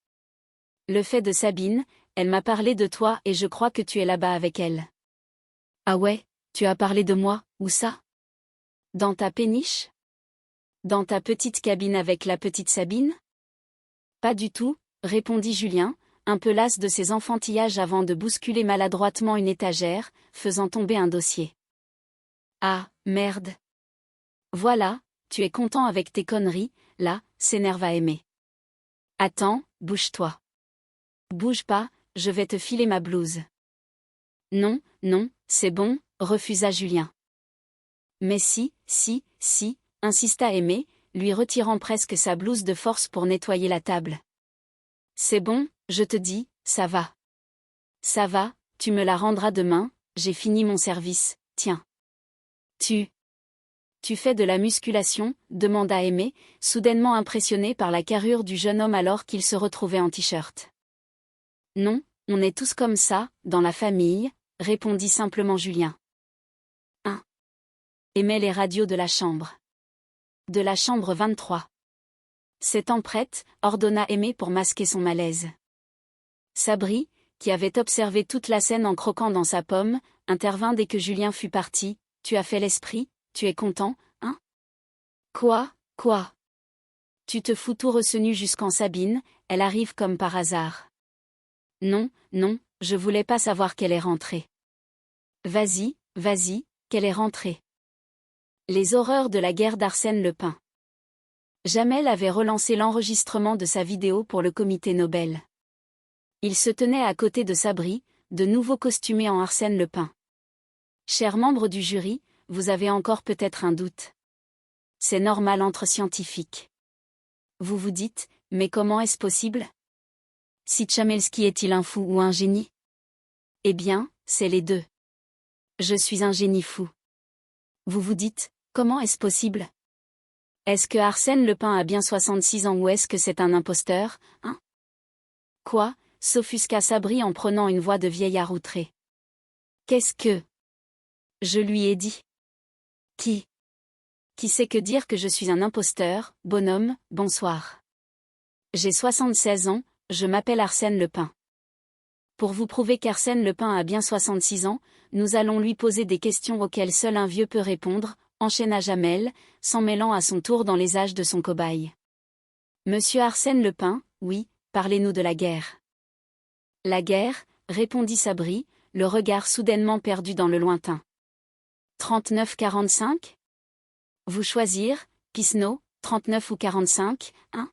Le fait de Sabine, elle m'a parlé de toi et je crois que tu es là-bas avec elle. Ah ouais, tu as parlé de moi, où ça? Dans ta péniche? Dans ta petite cabine avec la petite Sabine? Pas du tout, répondit Julien, un peu las de ses enfantillages avant de bousculer maladroitement une étagère, faisant tomber un dossier. Ah, merde. Voilà, tu es content avec tes conneries, là, s'énerva Aimé. Attends, bouge-toi. Bouge pas, je vais te filer ma blouse. Non, non, c'est bon, refusa Julien. Mais si, insista Aimé, lui retirant presque sa blouse de force pour nettoyer la table. C'est bon, je te dis, ça va. Ça va, tu me la rendras demain, j'ai fini mon service, tiens. Tu fais de la musculation, demanda Aimé, soudainement impressionné par la carrure du jeune homme alors qu'il se retrouvait en t-shirt. Non, on est tous comme ça, dans la famille, répondit simplement Julien. 1. Aimait les radios de la chambre. De la chambre 23. S'étant prête, ordonna Aimé pour masquer son malaise. Sabri, qui avait observé toute la scène en croquant dans sa pomme, intervint dès que Julien fut parti. Tu as fait l'esprit, tu es content, hein? Quoi? Tu te fous tout recenu jusqu'en Sabine, elle arrive comme par hasard. Non, je voulais pas savoir qu'elle est rentrée. Vas-y, qu'elle est rentrée. Les horreurs de la guerre d'Arsène Lupin. Jamel avait relancé l'enregistrement de sa vidéo pour le comité Nobel. Il se tenait à côté de Sabri, de nouveau costumé en Arsène Lupin. Chers membres du jury, vous avez encore peut-être un doute. C'est normal entre scientifiques. Vous vous dites, mais comment est-ce possible? Si Tchamelski est-il un fou ou un génie? Eh bien, c'est les deux. Je suis un génie fou. Vous vous dites, comment est-ce possible? Est-ce que Arsène Lupin a bien 66 ans ou est-ce que c'est un imposteur, hein? Quoi? S'offusqua Sabri en prenant une voix de vieillard outré. Qu'est-ce que... Je lui ai dit. Qui sait que dire que je suis un imposteur, bonhomme, bonsoir. J'ai 76 ans, je m'appelle Arsène Lupin. Pour vous prouver qu'Arsène Lupin a bien 66 ans, nous allons lui poser des questions auxquelles seul un vieux peut répondre, enchaîna Jamel, s'en mêlant à son tour dans les âges de son cobaye. Monsieur Arsène Lupin, oui, parlez-nous de la guerre. La guerre, répondit Sabri, le regard soudainement perdu dans le lointain. 39-45? Vous choisir, Pisno, 39 ou 45, hein?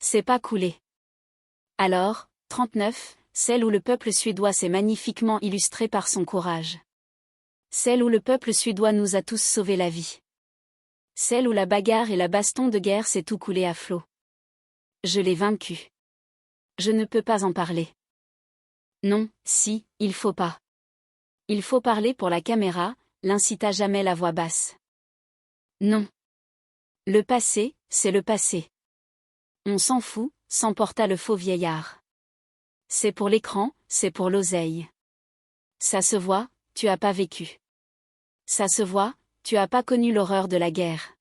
C'est pas coulé. Alors, 39, celle où le peuple suédois s'est magnifiquement illustré par son courage. Celle où le peuple suédois nous a tous sauvé la vie. Celle où la bagarre et la baston de guerre s'est tout coulé à flot. Je l'ai vaincu. Je ne peux pas en parler. Non, si, il faut pas. Il faut parler pour la caméra, l'incita Jamel à voix basse. Non. Le passé, c'est le passé. On s'en fout, s'emporta le faux vieillard. C'est pour l'écran, c'est pour l'oseille. Ça se voit, tu as pas vécu. Ça se voit, tu as pas connu l'horreur de la guerre.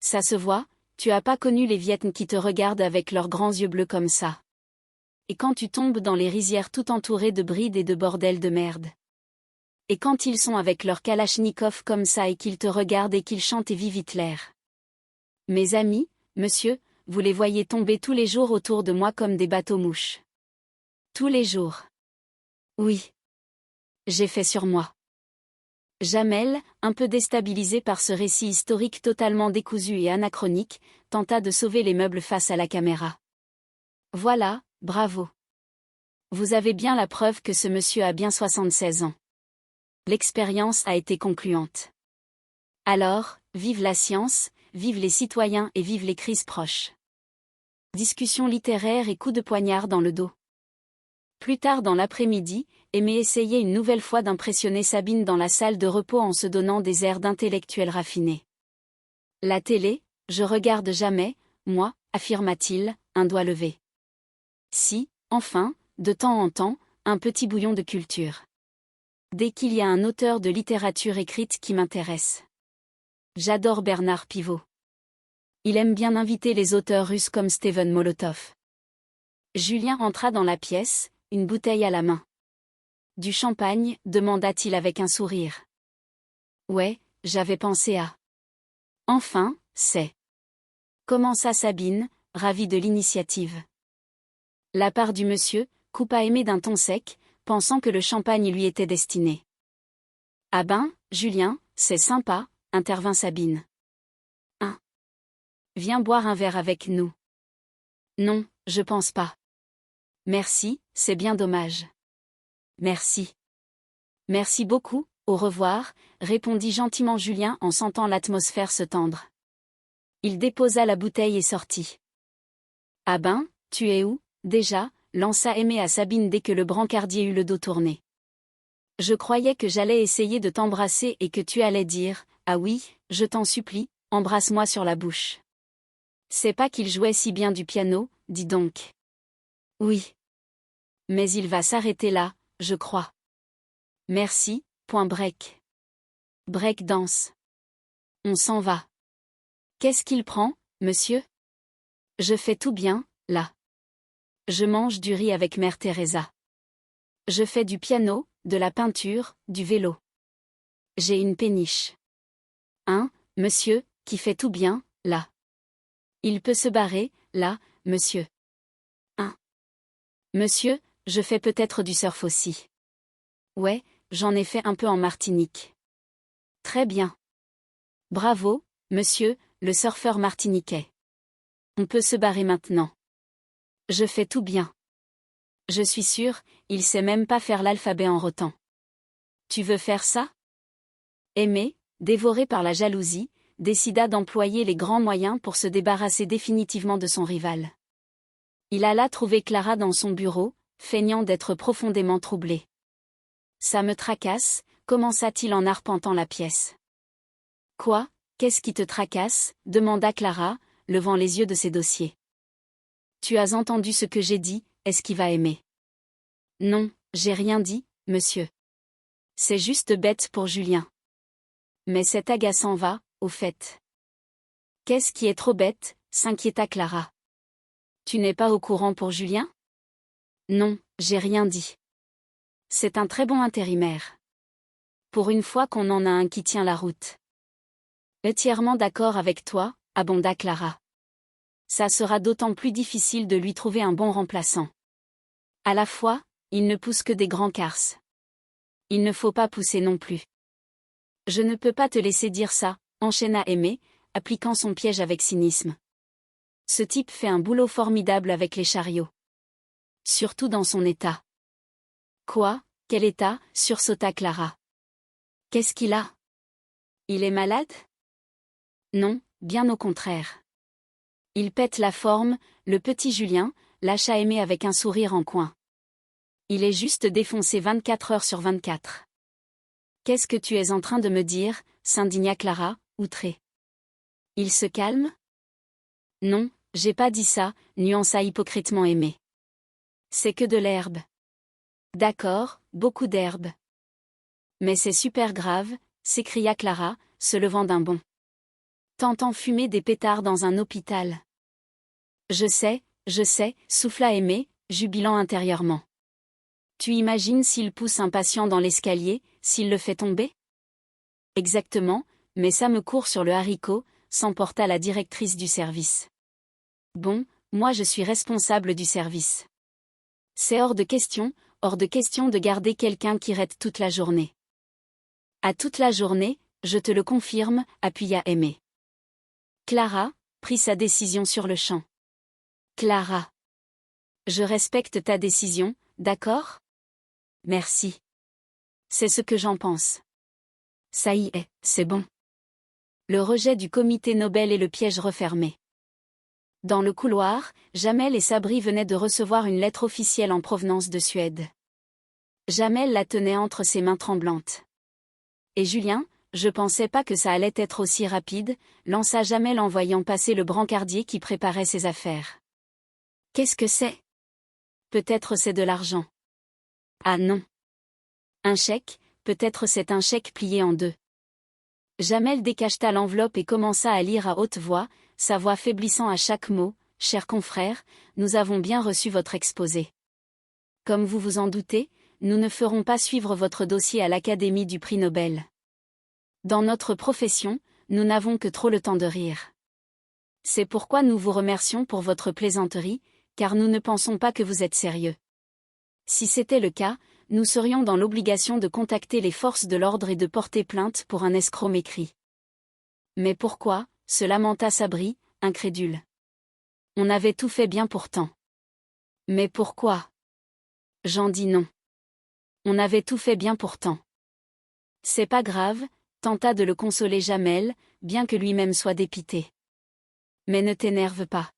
Ça se voit, tu as pas connu les Vietnamiens qui te regardent avec leurs grands yeux bleus comme ça. Et quand tu tombes dans les rizières tout entourées de brides et de bordels de merde. Et quand ils sont avec leur kalachnikov comme ça et qu'ils te regardent et qu'ils chantent et vivent Hitler. Mes amis, monsieur, vous les voyez tomber tous les jours autour de moi comme des bateaux-mouches. Tous les jours. Oui. J'ai fait sur moi. Jamel, un peu déstabilisé par ce récit historique totalement décousu et anachronique, tenta de sauver les meubles face à la caméra. Voilà, bravo. Vous avez bien la preuve que ce monsieur a bien 76 ans. L'expérience a été concluante. Alors, vive la science, vive les citoyens et vive les crises proches. Discussion littéraire et coups de poignard dans le dos. Plus tard dans l'après-midi, Aimé essayait une nouvelle fois d'impressionner Sabine dans la salle de repos en se donnant des airs d'intellectuel raffiné. La télé, je regarde jamais, moi, affirma-t-il, un doigt levé. Si, enfin, de temps en temps, un petit bouillon de culture. Dès qu'il y a un auteur de littérature écrite qui m'intéresse. J'adore Bernard Pivot. Il aime bien inviter les auteurs russes comme Steven Molotov. Julien entra dans la pièce, une bouteille à la main. Du champagne, demanda-t-il avec un sourire. Ouais, j'avais pensé à. Enfin, c'est. Commença Sabine, ravie de l'initiative. La part du monsieur, coupa Aimé d'un ton sec, pensant que le champagne lui était destiné. Ah ben, Julien, c'est sympa, intervint Sabine. Hein? Viens boire un verre avec nous. Non, je pense pas. Merci, c'est bien dommage. Merci. Merci beaucoup, au revoir, répondit gentiment Julien en sentant l'atmosphère se tendre. Il déposa la bouteille et sortit. Ah ben, tu es où, déjà, lança Aimé à Sabine dès que le brancardier eut le dos tourné. Je croyais que j'allais essayer de t'embrasser et que tu allais dire, ah oui, je t'en supplie, embrasse-moi sur la bouche. C'est pas qu'il jouait si bien du piano, dis donc. Oui. Mais il va s'arrêter là, je crois. Merci, point break. Break danse. On s'en va. Qu'est-ce qu'il prend, monsieur? Je fais tout bien, là. Je mange du riz avec Mère Teresa. Je fais du piano, de la peinture, du vélo. J'ai une péniche. Hein, monsieur, qui fait tout bien, là. Il peut se barrer, là, monsieur. Hein. Monsieur, je fais peut-être du surf aussi. Ouais, j'en ai fait un peu en Martinique. Très bien. Bravo, monsieur, le surfeur martiniquais. On peut se barrer maintenant. Je fais tout bien. Je suis sûre, il sait même pas faire l'alphabet en rotant. Tu veux faire ça? Aimé, dévoré par la jalousie, décida d'employer les grands moyens pour se débarrasser définitivement de son rival. Il alla trouver Clara dans son bureau, feignant d'être profondément troublé. Ça me tracasse, commença-t-il en arpentant la pièce. Quoi, qu'est-ce qui te tracasse? Demanda Clara, levant les yeux de ses dossiers. Tu as entendu ce que j'ai dit, est-ce qu'il va aimer? Non, j'ai rien dit, monsieur. C'est juste bête pour Julien. Mais cet agaçant va, au fait. Qu'est-ce qui est trop bête? S'inquiéta Clara. Tu n'es pas au courant pour Julien? Non, j'ai rien dit. C'est un très bon intérimaire. Pour une fois qu'on en a un qui tient la route. Entièrement d'accord avec toi, abonda Clara. Ça sera d'autant plus difficile de lui trouver un bon remplaçant. À la fois, il ne pousse que des grands carces. Il ne faut pas pousser non plus. Je ne peux pas te laisser dire ça, enchaîna Aimé, appliquant son piège avec cynisme. Ce type fait un boulot formidable avec les chariots. Surtout dans son état. Quoi, quel état? Sursauta Clara. Qu'est-ce qu'il a? Il est malade? Non, bien au contraire. Il pète la forme, le petit Julien, lâcha Aimé avec un sourire en coin. Il est juste défoncé 24 heures sur 24. Qu'est-ce que tu es en train de me dire? S'indigna Clara, outrée. Il se calme? Non, j'ai pas dit ça, nuança hypocritement Aimé. C'est que de l'herbe. D'accord, beaucoup d'herbe. Mais c'est super grave, s'écria Clara, se levant d'un bond. T'entends fumer des pétards dans un hôpital. Je sais, souffla Aimé, jubilant intérieurement. Tu imagines s'il pousse un patient dans l'escalier, s'il le fait tomber? Exactement, mais ça me court sur le haricot, s'emporta la directrice du service. Bon, moi je suis responsable du service. C'est hors de question de garder quelqu'un qui reste toute la journée. À toute la journée, je te le confirme, appuya Aimé. Clara prit sa décision sur le champ. Clara. Je respecte ta décision, d'accord? Merci. C'est ce que j'en pense. Ça y est, c'est bon. Le rejet du comité Nobel et le piège refermé. Dans le couloir, Jamel et Sabri venaient de recevoir une lettre officielle en provenance de Suède. Jamel la tenait entre ses mains tremblantes. Et Julien, je pensais pas que ça allait être aussi rapide, lança Jamel en voyant passer le brancardier qui préparait ses affaires. Qu'est-ce que c'est? Peut-être c'est de l'argent. Ah non. Un chèque, peut-être c'est un chèque plié en deux. Jamel décacheta l'enveloppe et commença à lire à haute voix, sa voix faiblissant à chaque mot. Chers confrères, nous avons bien reçu votre exposé. Comme vous vous en doutez, nous ne ferons pas suivre votre dossier à l'Académie du prix Nobel. Dans notre profession, nous n'avons que trop le temps de rire. C'est pourquoi nous vous remercions pour votre plaisanterie, car nous ne pensons pas que vous êtes sérieux. Si c'était le cas, nous serions dans l'obligation de contacter les forces de l'ordre et de porter plainte pour un escroc mécrit. Mais pourquoi, se lamenta Sabri, incrédule. On avait tout fait bien pourtant. Mais pourquoi? J'en dis non. On avait tout fait bien pourtant. C'est pas grave, tenta de le consoler Jamel, bien que lui-même soit dépité. Mais ne t'énerve pas.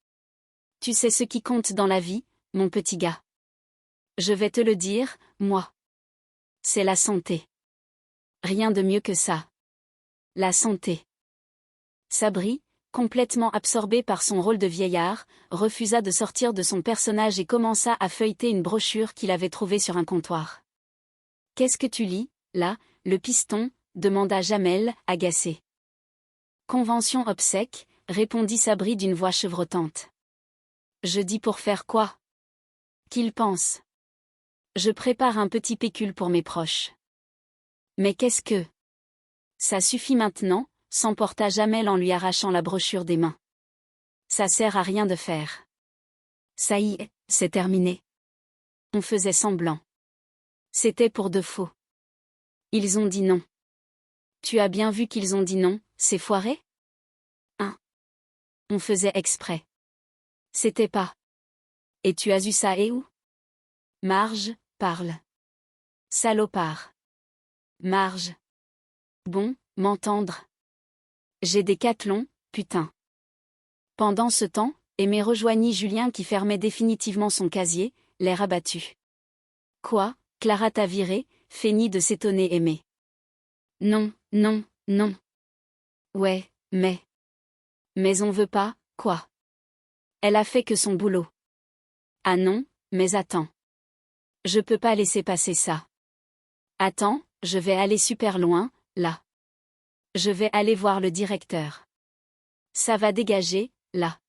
Tu sais ce qui compte dans la vie, mon petit gars. Je vais te le dire, moi. C'est la santé. Rien de mieux que ça. La santé. Sabri, complètement absorbé par son rôle de vieillard, refusa de sortir de son personnage et commença à feuilleter une brochure qu'il avait trouvée sur un comptoir. « Qu'est-ce que tu lis, là, le piston ?» demanda Jamel, agacé. « Convention obsèque » répondit Sabri d'une voix chevrotante. « Je dis pour faire quoi? Qu'il pense? Je prépare un petit pécule pour mes proches. »« Mais qu'est-ce que? » ?»« Ça suffit maintenant, s'emporta Jamel en lui arrachant la brochure des mains. « Ça sert à rien de faire. Ça y est, c'est terminé. » On faisait semblant. C'était pour de faux. Ils ont dit non. Tu as bien vu qu'ils ont dit non, c'est foiré? Hein? On faisait exprès. C'était pas. Et tu as eu ça et où? Marge, parle. Salopard. Marge. Bon, m'entendre. J'ai des cathlons, putain. Pendant ce temps, Aimé rejoignit Julien qui fermait définitivement son casier, l'air abattu. Quoi, Clara t'a viré, feignit de s'étonner Aimé. Non, non, non. Ouais, mais on veut pas, quoi. Elle a fait que son boulot. Ah non, mais attends. Je peux pas laisser passer ça. Attends, je vais aller super loin, là. Je vais aller voir le directeur. Ça va dégager, là.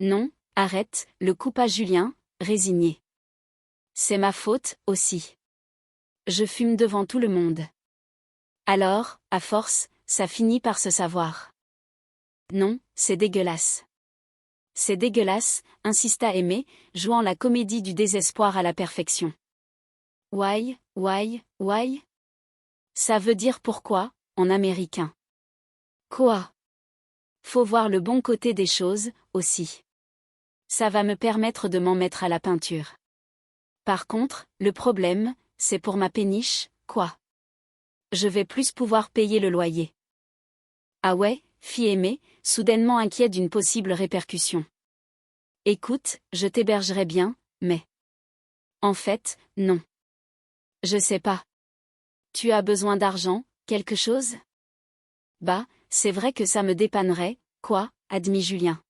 Non, arrête, le coupa Julien, résigné. C'est ma faute, aussi. Je fume devant tout le monde. Alors, à force, ça finit par se savoir. Non, c'est dégueulasse. C'est dégueulasse, insista Aimé, jouant la comédie du désespoir à la perfection. Why? Ça veut dire pourquoi, en américain. Quoi? Faut voir le bon côté des choses, aussi. Ça va me permettre de m'en mettre à la peinture. Par contre, le problème, c'est pour ma péniche, quoi. Je vais plus pouvoir payer le loyer. Ah ouais, fit Aimé, soudainement inquiet d'une possible répercussion. Écoute, je t'hébergerai bien, mais... En fait, non. Je sais pas. Tu as besoin d'argent, quelque chose? Bah, c'est vrai que ça me dépannerait, quoi, admit Julien.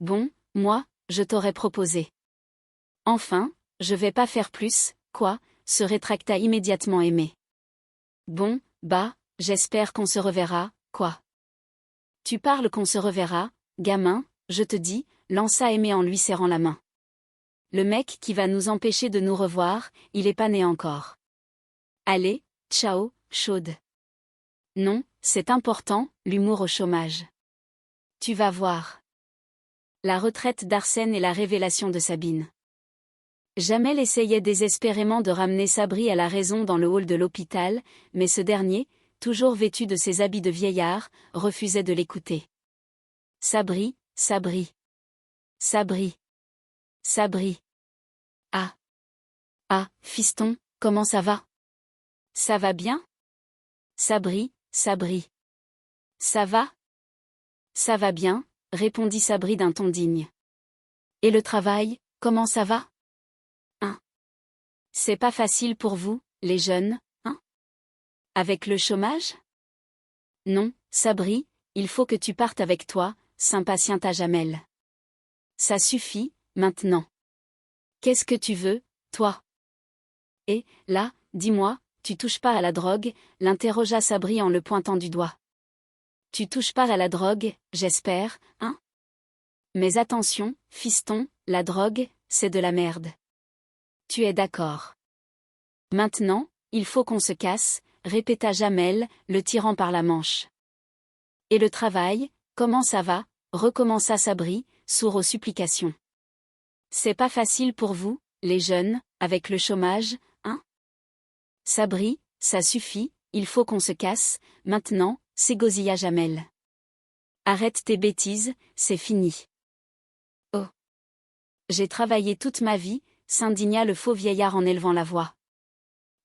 Bon, moi, je t'aurais proposé. Enfin, je vais pas faire plus, quoi, se rétracta immédiatement Aimé. Bon, bah, j'espère qu'on se reverra, quoi. Tu parles qu'on se reverra, gamin, je te dis, lança Aimé en lui serrant la main. Le mec qui va nous empêcher de nous revoir, il est pas né encore. Allez, ciao, chaude. Non, c'est important, l'humour au chômage. Tu vas voir. La retraite d'Arsène et la révélation de Sabine. Jamel essayait désespérément de ramener Sabri à la raison dans le hall de l'hôpital, mais ce dernier, toujours vêtu de ses habits de vieillard, refusait de l'écouter. Sabri, Sabri. Sabri. Sabri. Ah. Ah, fiston, comment ça va? Ça va bien? Sabri, Sabri. Ça va? Ça va bien, répondit Sabri d'un ton digne. Et le travail, comment ça va? Hein? C'est pas facile pour vous, les jeunes, hein? Avec le chômage? Non, Sabri, il faut que tu partes avec toi, s'impatienta Jamel. Ça suffit, maintenant. Qu'est-ce que tu veux, toi? Et, là, dis-moi, tu touches pas à la drogue, l'interrogea Sabri en le pointant du doigt. Tu touches pas à la drogue, j'espère, hein? Mais attention, fiston, la drogue, c'est de la merde. Tu es d'accord. Maintenant, il faut qu'on se casse, répéta Jamel, le tirant par la manche. Et le travail, comment ça va? Recommença Sabri, sourd aux supplications. C'est pas facile pour vous, les jeunes, avec le chômage, hein? Sabri, ça suffit, il faut qu'on se casse, maintenant, s'égosilla Jamel. Arrête tes bêtises, c'est fini. Oh. J'ai travaillé toute ma vie, s'indigna le faux vieillard en élevant la voix.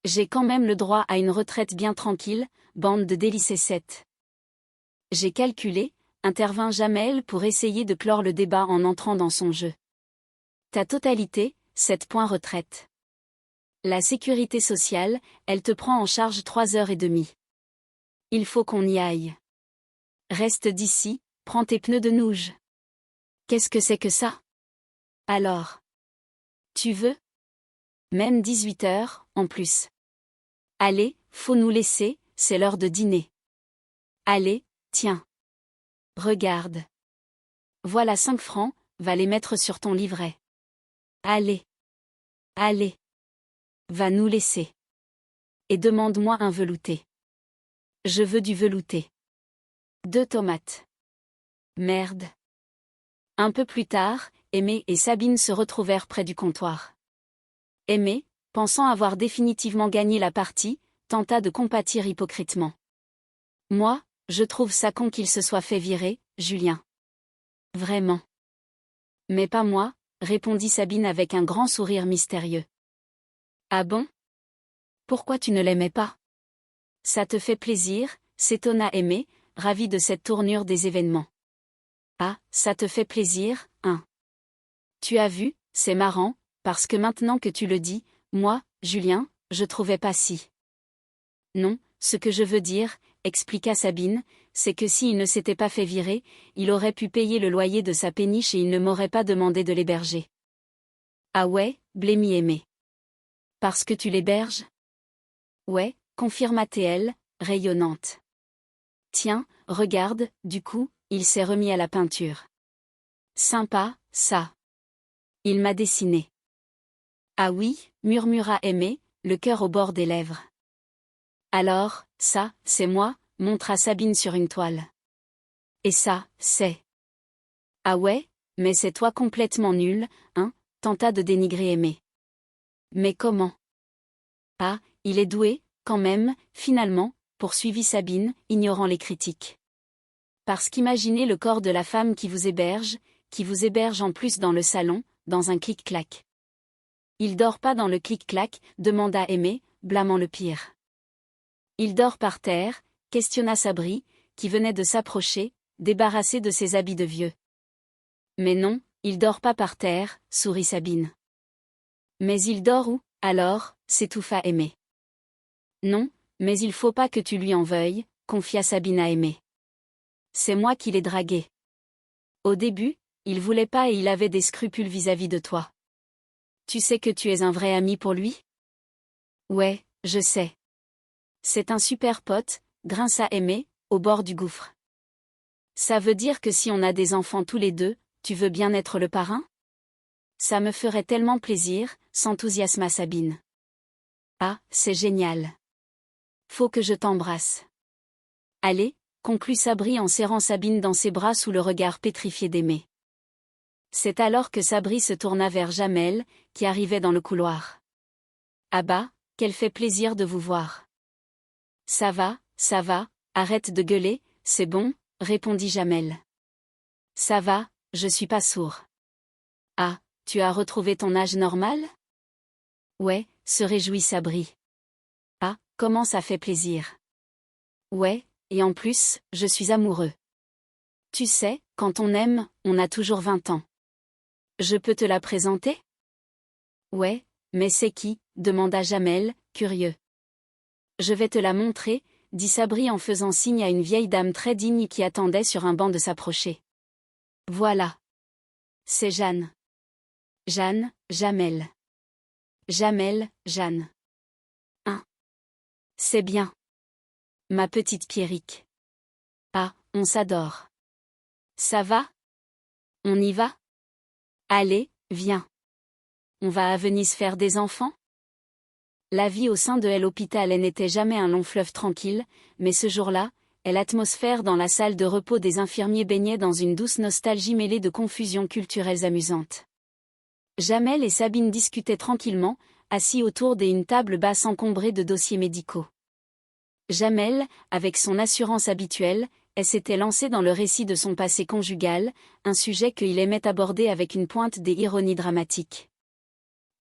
J'ai quand même le droit à une retraite bien tranquille, bande de délicécettes. J'ai calculé, intervint Jamel pour essayer de clore le débat en entrant dans son jeu. Ta totalité, 7 points retraite. La sécurité sociale, elle te prend en charge 3h30. Il faut qu'on y aille. Reste d'ici, prends tes pneus de nouge. Qu'est-ce que c'est que ça? Alors. Tu veux? Même 18h, en plus. Allez, faut nous laisser, c'est l'heure de dîner. Allez, tiens. Regarde. Voilà 5 francs, va les mettre sur ton livret. Allez. Allez. Va nous laisser. Et demande-moi un velouté. Je veux du velouté. 2 tomates. Merde. Un peu plus tard, Aimé et Sabine se retrouvèrent près du comptoir. Aimé, pensant avoir définitivement gagné la partie, tenta de compatir hypocritement. Moi, je trouve ça con qu'il se soit fait virer, Julien. Vraiment. Mais pas moi, répondit Sabine avec un grand sourire mystérieux. Ah bon? Pourquoi tu ne l'aimais pas? Ça te fait plaisir, s'étonna Aimé, ravi de cette tournure des événements. Ah, ça te fait plaisir, hein? Tu as vu, c'est marrant, parce que maintenant que tu le dis, moi, Julien, je trouvais pas si. Non, ce que je veux dire, expliqua Sabine, c'est que s'il ne s'était pas fait virer, il aurait pu payer le loyer de sa péniche et il ne m'aurait pas demandé de l'héberger. Ah ouais, blêmit Aimé. Parce que tu l'héberges? Ouais, confirma TL, rayonnante. Tiens, regarde, du coup, il s'est remis à la peinture. Sympa, ça. Il m'a dessiné. Ah oui, murmura Aimé, le cœur au bord des lèvres. Alors, ça, c'est moi, montra Sabine sur une toile. Et ça, c'est. Ah ouais, mais c'est toi complètement nul, hein, tenta de dénigrer Aimé. Mais comment? Ah, il est doué, quand même, finalement, poursuivit Sabine, ignorant les critiques. Parce qu'imaginez le corps de la femme qui vous héberge en plus dans le salon, dans un clic-clac. Il dort pas dans le clic-clac, demanda Aimé, blâmant le pire. Il dort par terre, questionna Sabri, qui venait de s'approcher, débarrassé de ses habits de vieux. Mais non, il dort pas par terre, sourit Sabine. Mais il dort où, alors, s'étouffa Aimé. Non, mais il faut pas que tu lui en veuilles, confia Sabine à Aimé. C'est moi qui l'ai dragué. Au début, il voulait pas et il avait des scrupules vis-à-vis de toi. Tu sais que tu es un vrai ami pour lui? Ouais, je sais. C'est un super pote, grinça Aimé, au bord du gouffre. Ça veut dire que si on a des enfants tous les deux, tu veux bien être le parrain? Ça me ferait tellement plaisir, s'enthousiasma Sabine. Ah, c'est génial. Faut que je t'embrasse. Allez, conclut Sabri en serrant Sabine dans ses bras sous le regard pétrifié d'Aimé. C'est alors que Sabri se tourna vers Jamel, qui arrivait dans le couloir. Ah bah, quel fait plaisir de vous voir. Ça va, arrête de gueuler, c'est bon, répondit Jamel. Ça va, je suis pas sourd. Ah, tu as retrouvé ton âge normal? Ouais, se réjouit Sabri. Ah, comment ça fait plaisir. Ouais, et en plus, je suis amoureux. Tu sais, quand on aime, on a toujours 20 ans. Je peux te la présenter? Ouais, mais c'est qui? Demanda Jamel, curieux. Je vais te la montrer, dit Sabri en faisant signe à une vieille dame très digne qui attendait sur un banc de s'approcher. Voilà. C'est Jeanne. Jeanne, Jamel. Jamel, Jeanne. C'est bien. Ma petite Pierrick. Ah, on s'adore. Ça va? On y va? Allez, viens. On va à Venise faire des enfants? La vie au sein de l'hôpital n'était jamais un long fleuve tranquille, mais ce jour-là, l'atmosphère dans la salle de repos des infirmiers baignait dans une douce nostalgie mêlée de confusions culturelles amusantes. Jamel et Sabine discutaient tranquillement, assis autour d'une table basse encombrée de dossiers médicaux. Jamel, avec son assurance habituelle, s'était lancé dans le récit de son passé conjugal, un sujet qu'il aimait aborder avec une pointe d'ironie dramatique.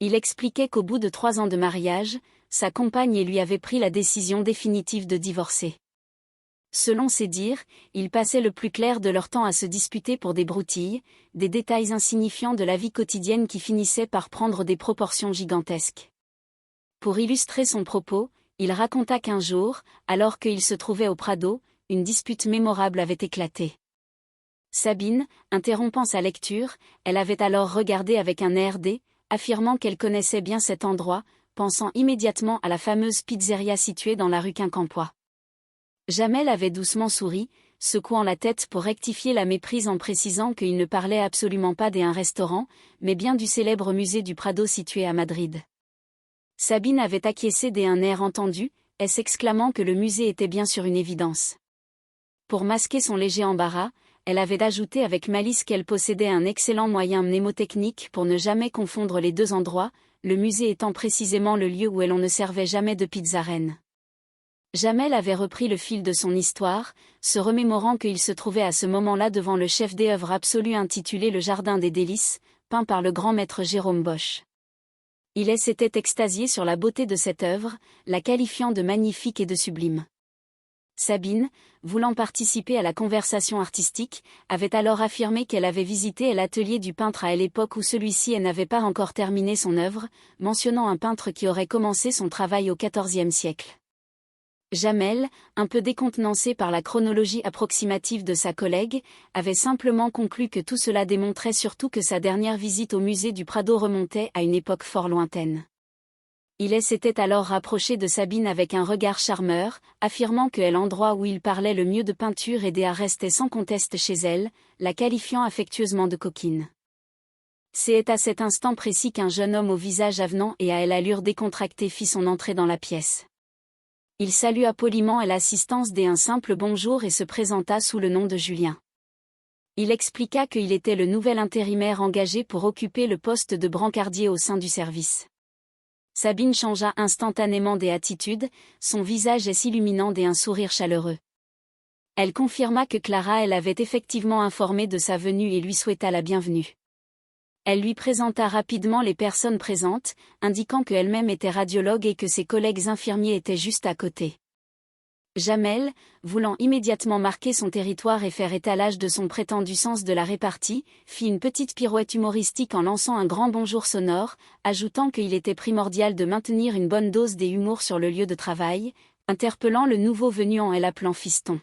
Il expliquait qu'au bout de 3 ans de mariage, sa compagne lui avait pris la décision définitive de divorcer. Selon ses dires, ils passaient le plus clair de leur temps à se disputer pour des broutilles, des détails insignifiants de la vie quotidienne qui finissaient par prendre des proportions gigantesques. Pour illustrer son propos, il raconta qu'un jour, alors qu'il se trouvait au Prado, une dispute mémorable avait éclaté. Sabine, interrompant sa lecture, elle avait alors regardé avec un air gai, affirmant qu'elle connaissait bien cet endroit, pensant immédiatement à la fameuse pizzeria située dans la rue Quincampoix. Jamel avait doucement souri, secouant la tête pour rectifier la méprise en précisant qu'il ne parlait absolument pas d'un restaurant, mais bien du célèbre musée du Prado situé à Madrid. Sabine avait acquiescé d'un air entendu, s'exclamant que le musée était bien sûr une évidence. Pour masquer son léger embarras, elle avait ajouté avec malice qu'elle possédait un excellent moyen mnémotechnique pour ne jamais confondre les deux endroits, le musée étant précisément le lieu où l'on ne servait jamais de pizza reine. Jamel avait repris le fil de son histoire, se remémorant qu'il se trouvait à ce moment-là devant le chef-d'œuvre absolu intitulé Le Jardin des Délices, peint par le grand maître Jérôme Bosch. Il s'était extasié sur la beauté de cette œuvre, la qualifiant de magnifique et de sublime. Sabine, voulant participer à la conversation artistique, avait alors affirmé qu'elle avait visité l'atelier du peintre à l'époque où celui-ci n'avait pas encore terminé son œuvre, mentionnant un peintre qui aurait commencé son travail au XIVe siècle. Jamel, un peu décontenancé par la chronologie approximative de sa collègue, avait simplement conclu que tout cela démontrait surtout que sa dernière visite au musée du Prado remontait à une époque fort lointaine. Il s'était alors rapproché de Sabine avec un regard charmeur, affirmant que l'endroit où il parlait le mieux de peinture et d'art restait sans conteste chez elle, la qualifiant affectueusement de coquine. C'est à cet instant précis qu'un jeune homme au visage avenant et à l'allure décontractée fit son entrée dans la pièce. Il salua poliment l'assistance d'un simple bonjour et se présenta sous le nom de Julien. Il expliqua qu'il était le nouvel intérimaire engagé pour occuper le poste de brancardier au sein du service. Sabine changea instantanément d'attitude, son visage s'illuminant d'un sourire chaleureux. Elle confirma que Clara l'avait effectivement informé de sa venue et lui souhaita la bienvenue. Elle lui présenta rapidement les personnes présentes, indiquant qu'elle-même était radiologue et que ses collègues infirmiers étaient juste à côté. Jamel, voulant immédiatement marquer son territoire et faire étalage de son prétendu sens de la répartie, fit une petite pirouette humoristique en lançant un grand bonjour sonore, ajoutant qu'il était primordial de maintenir une bonne dose d'humour sur le lieu de travail, interpellant le nouveau venu en l'appelant fiston.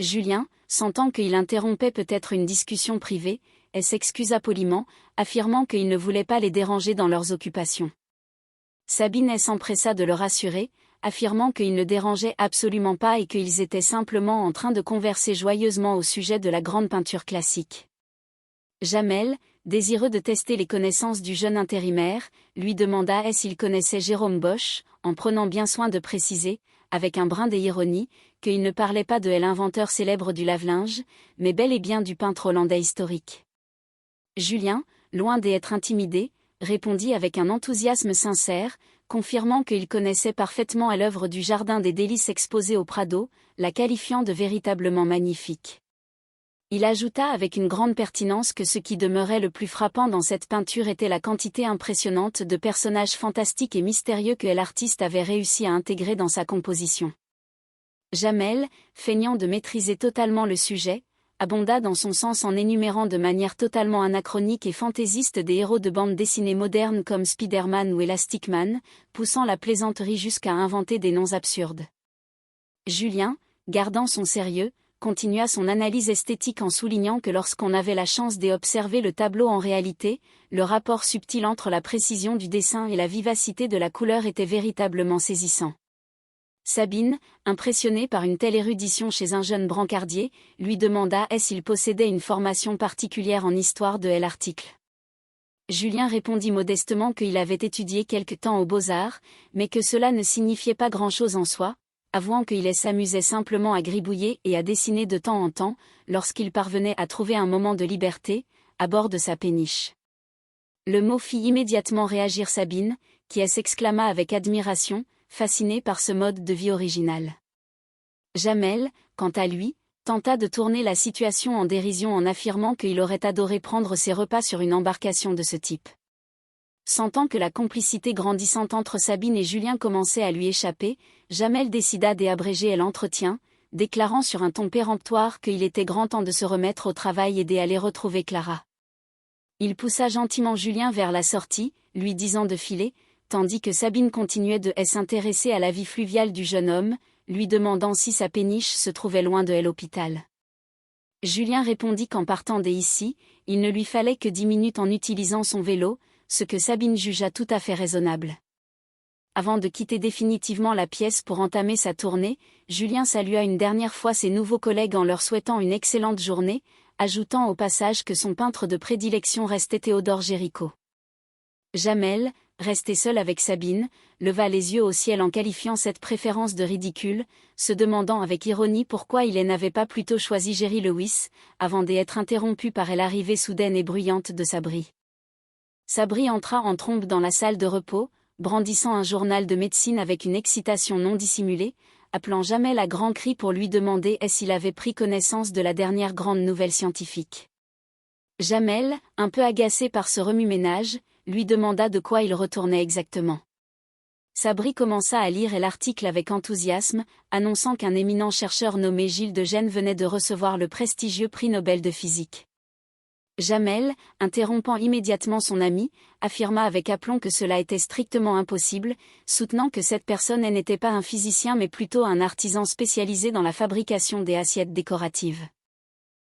Julien, sentant qu'il interrompait peut-être une discussion privée, s'excusa poliment, affirmant qu'il ne voulait pas les déranger dans leurs occupations. Sabine s'empressa de le rassurer, affirmant qu'ils ne dérangeaient absolument pas et qu'ils étaient simplement en train de converser joyeusement au sujet de la grande peinture classique. Jamel, désireux de tester les connaissances du jeune intérimaire, lui demanda s'il connaissait Jérôme Bosch, en prenant bien soin de préciser, avec un brin d'ironie, qu'il ne parlait pas de l'inventeur célèbre du lave-linge, mais bel et bien du peintre hollandais historique. Julien, loin d'être intimidé, répondit avec un enthousiasme sincère, confirmant qu'il connaissait parfaitement à l'œuvre du Jardin des Délices exposée au Prado, la qualifiant de véritablement magnifique. Il ajouta avec une grande pertinence que ce qui demeurait le plus frappant dans cette peinture était la quantité impressionnante de personnages fantastiques et mystérieux que l'artiste avait réussi à intégrer dans sa composition. Jamel, feignant de maîtriser totalement le sujet, abonda dans son sens en énumérant de manière totalement anachronique et fantaisiste des héros de bande dessinée modernes comme Spider-Man ou Elastic Man, poussant la plaisanterie jusqu'à inventer des noms absurdes. Julien, gardant son sérieux, continua son analyse esthétique en soulignant que lorsqu'on avait la chance d'observer le tableau en réalité, le rapport subtil entre la précision du dessin et la vivacité de la couleur était véritablement saisissant. Sabine, impressionnée par une telle érudition chez un jeune brancardier, lui demanda s'il possédait une formation particulière en histoire de l'article. Julien répondit modestement qu'il avait étudié quelque temps aux Beaux-Arts, mais que cela ne signifiait pas grand-chose en soi, avouant qu'il s'amusait simplement à gribouiller et à dessiner de temps en temps, lorsqu'il parvenait à trouver un moment de liberté, à bord de sa péniche. Le mot fit immédiatement réagir Sabine, qui s'exclama avec admiration, fasciné par ce mode de vie original. Jamel, quant à lui, tenta de tourner la situation en dérision en affirmant qu'il aurait adoré prendre ses repas sur une embarcation de ce type. Sentant que la complicité grandissante entre Sabine et Julien commençait à lui échapper, Jamel décida d'abréger l'entretien, déclarant sur un ton péremptoire qu'il était grand temps de se remettre au travail et d'aller retrouver Clara. Il poussa gentiment Julien vers la sortie, lui disant de filer, tandis que Sabine continuait de s'intéresser à la vie fluviale du jeune homme, lui demandant si sa péniche se trouvait loin de l'hôpital. Julien répondit qu'en partant d'ici, il ne lui fallait que 10 minutes en utilisant son vélo, ce que Sabine jugea tout à fait raisonnable. Avant de quitter définitivement la pièce pour entamer sa tournée, Julien salua une dernière fois ses nouveaux collègues en leur souhaitant une excellente journée, ajoutant au passage que son peintre de prédilection restait Théodore Géricault. Jamel, resté seul avec Sabine, leva les yeux au ciel en qualifiant cette préférence de ridicule, se demandant avec ironie pourquoi il n'avait pas plutôt choisi Jerry Lewis, avant d'être interrompu par l'arrivée soudaine et bruyante de Sabri. Sabri entra en trombe dans la salle de repos, brandissant un journal de médecine avec une excitation non dissimulée, appelant Jamel à grands cris pour lui demander s'il avait pris connaissance de la dernière grande nouvelle scientifique. Jamel, un peu agacé par ce remue-ménage, lui demanda de quoi il retournait exactement. Sabri commença à lire l'article avec enthousiasme, annonçant qu'un éminent chercheur nommé Gilles de Gênes venait de recevoir le prestigieux prix Nobel de physique. Jamel, interrompant immédiatement son ami, affirma avec aplomb que cela était strictement impossible, soutenant que cette personne n'était pas un physicien mais plutôt un artisan spécialisé dans la fabrication des assiettes décoratives.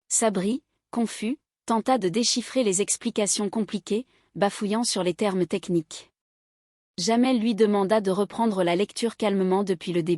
Sabri, confus, tenta de déchiffrer les explications compliquées, bafouillant sur les termes techniques. Jamel lui demanda de reprendre la lecture calmement depuis le début.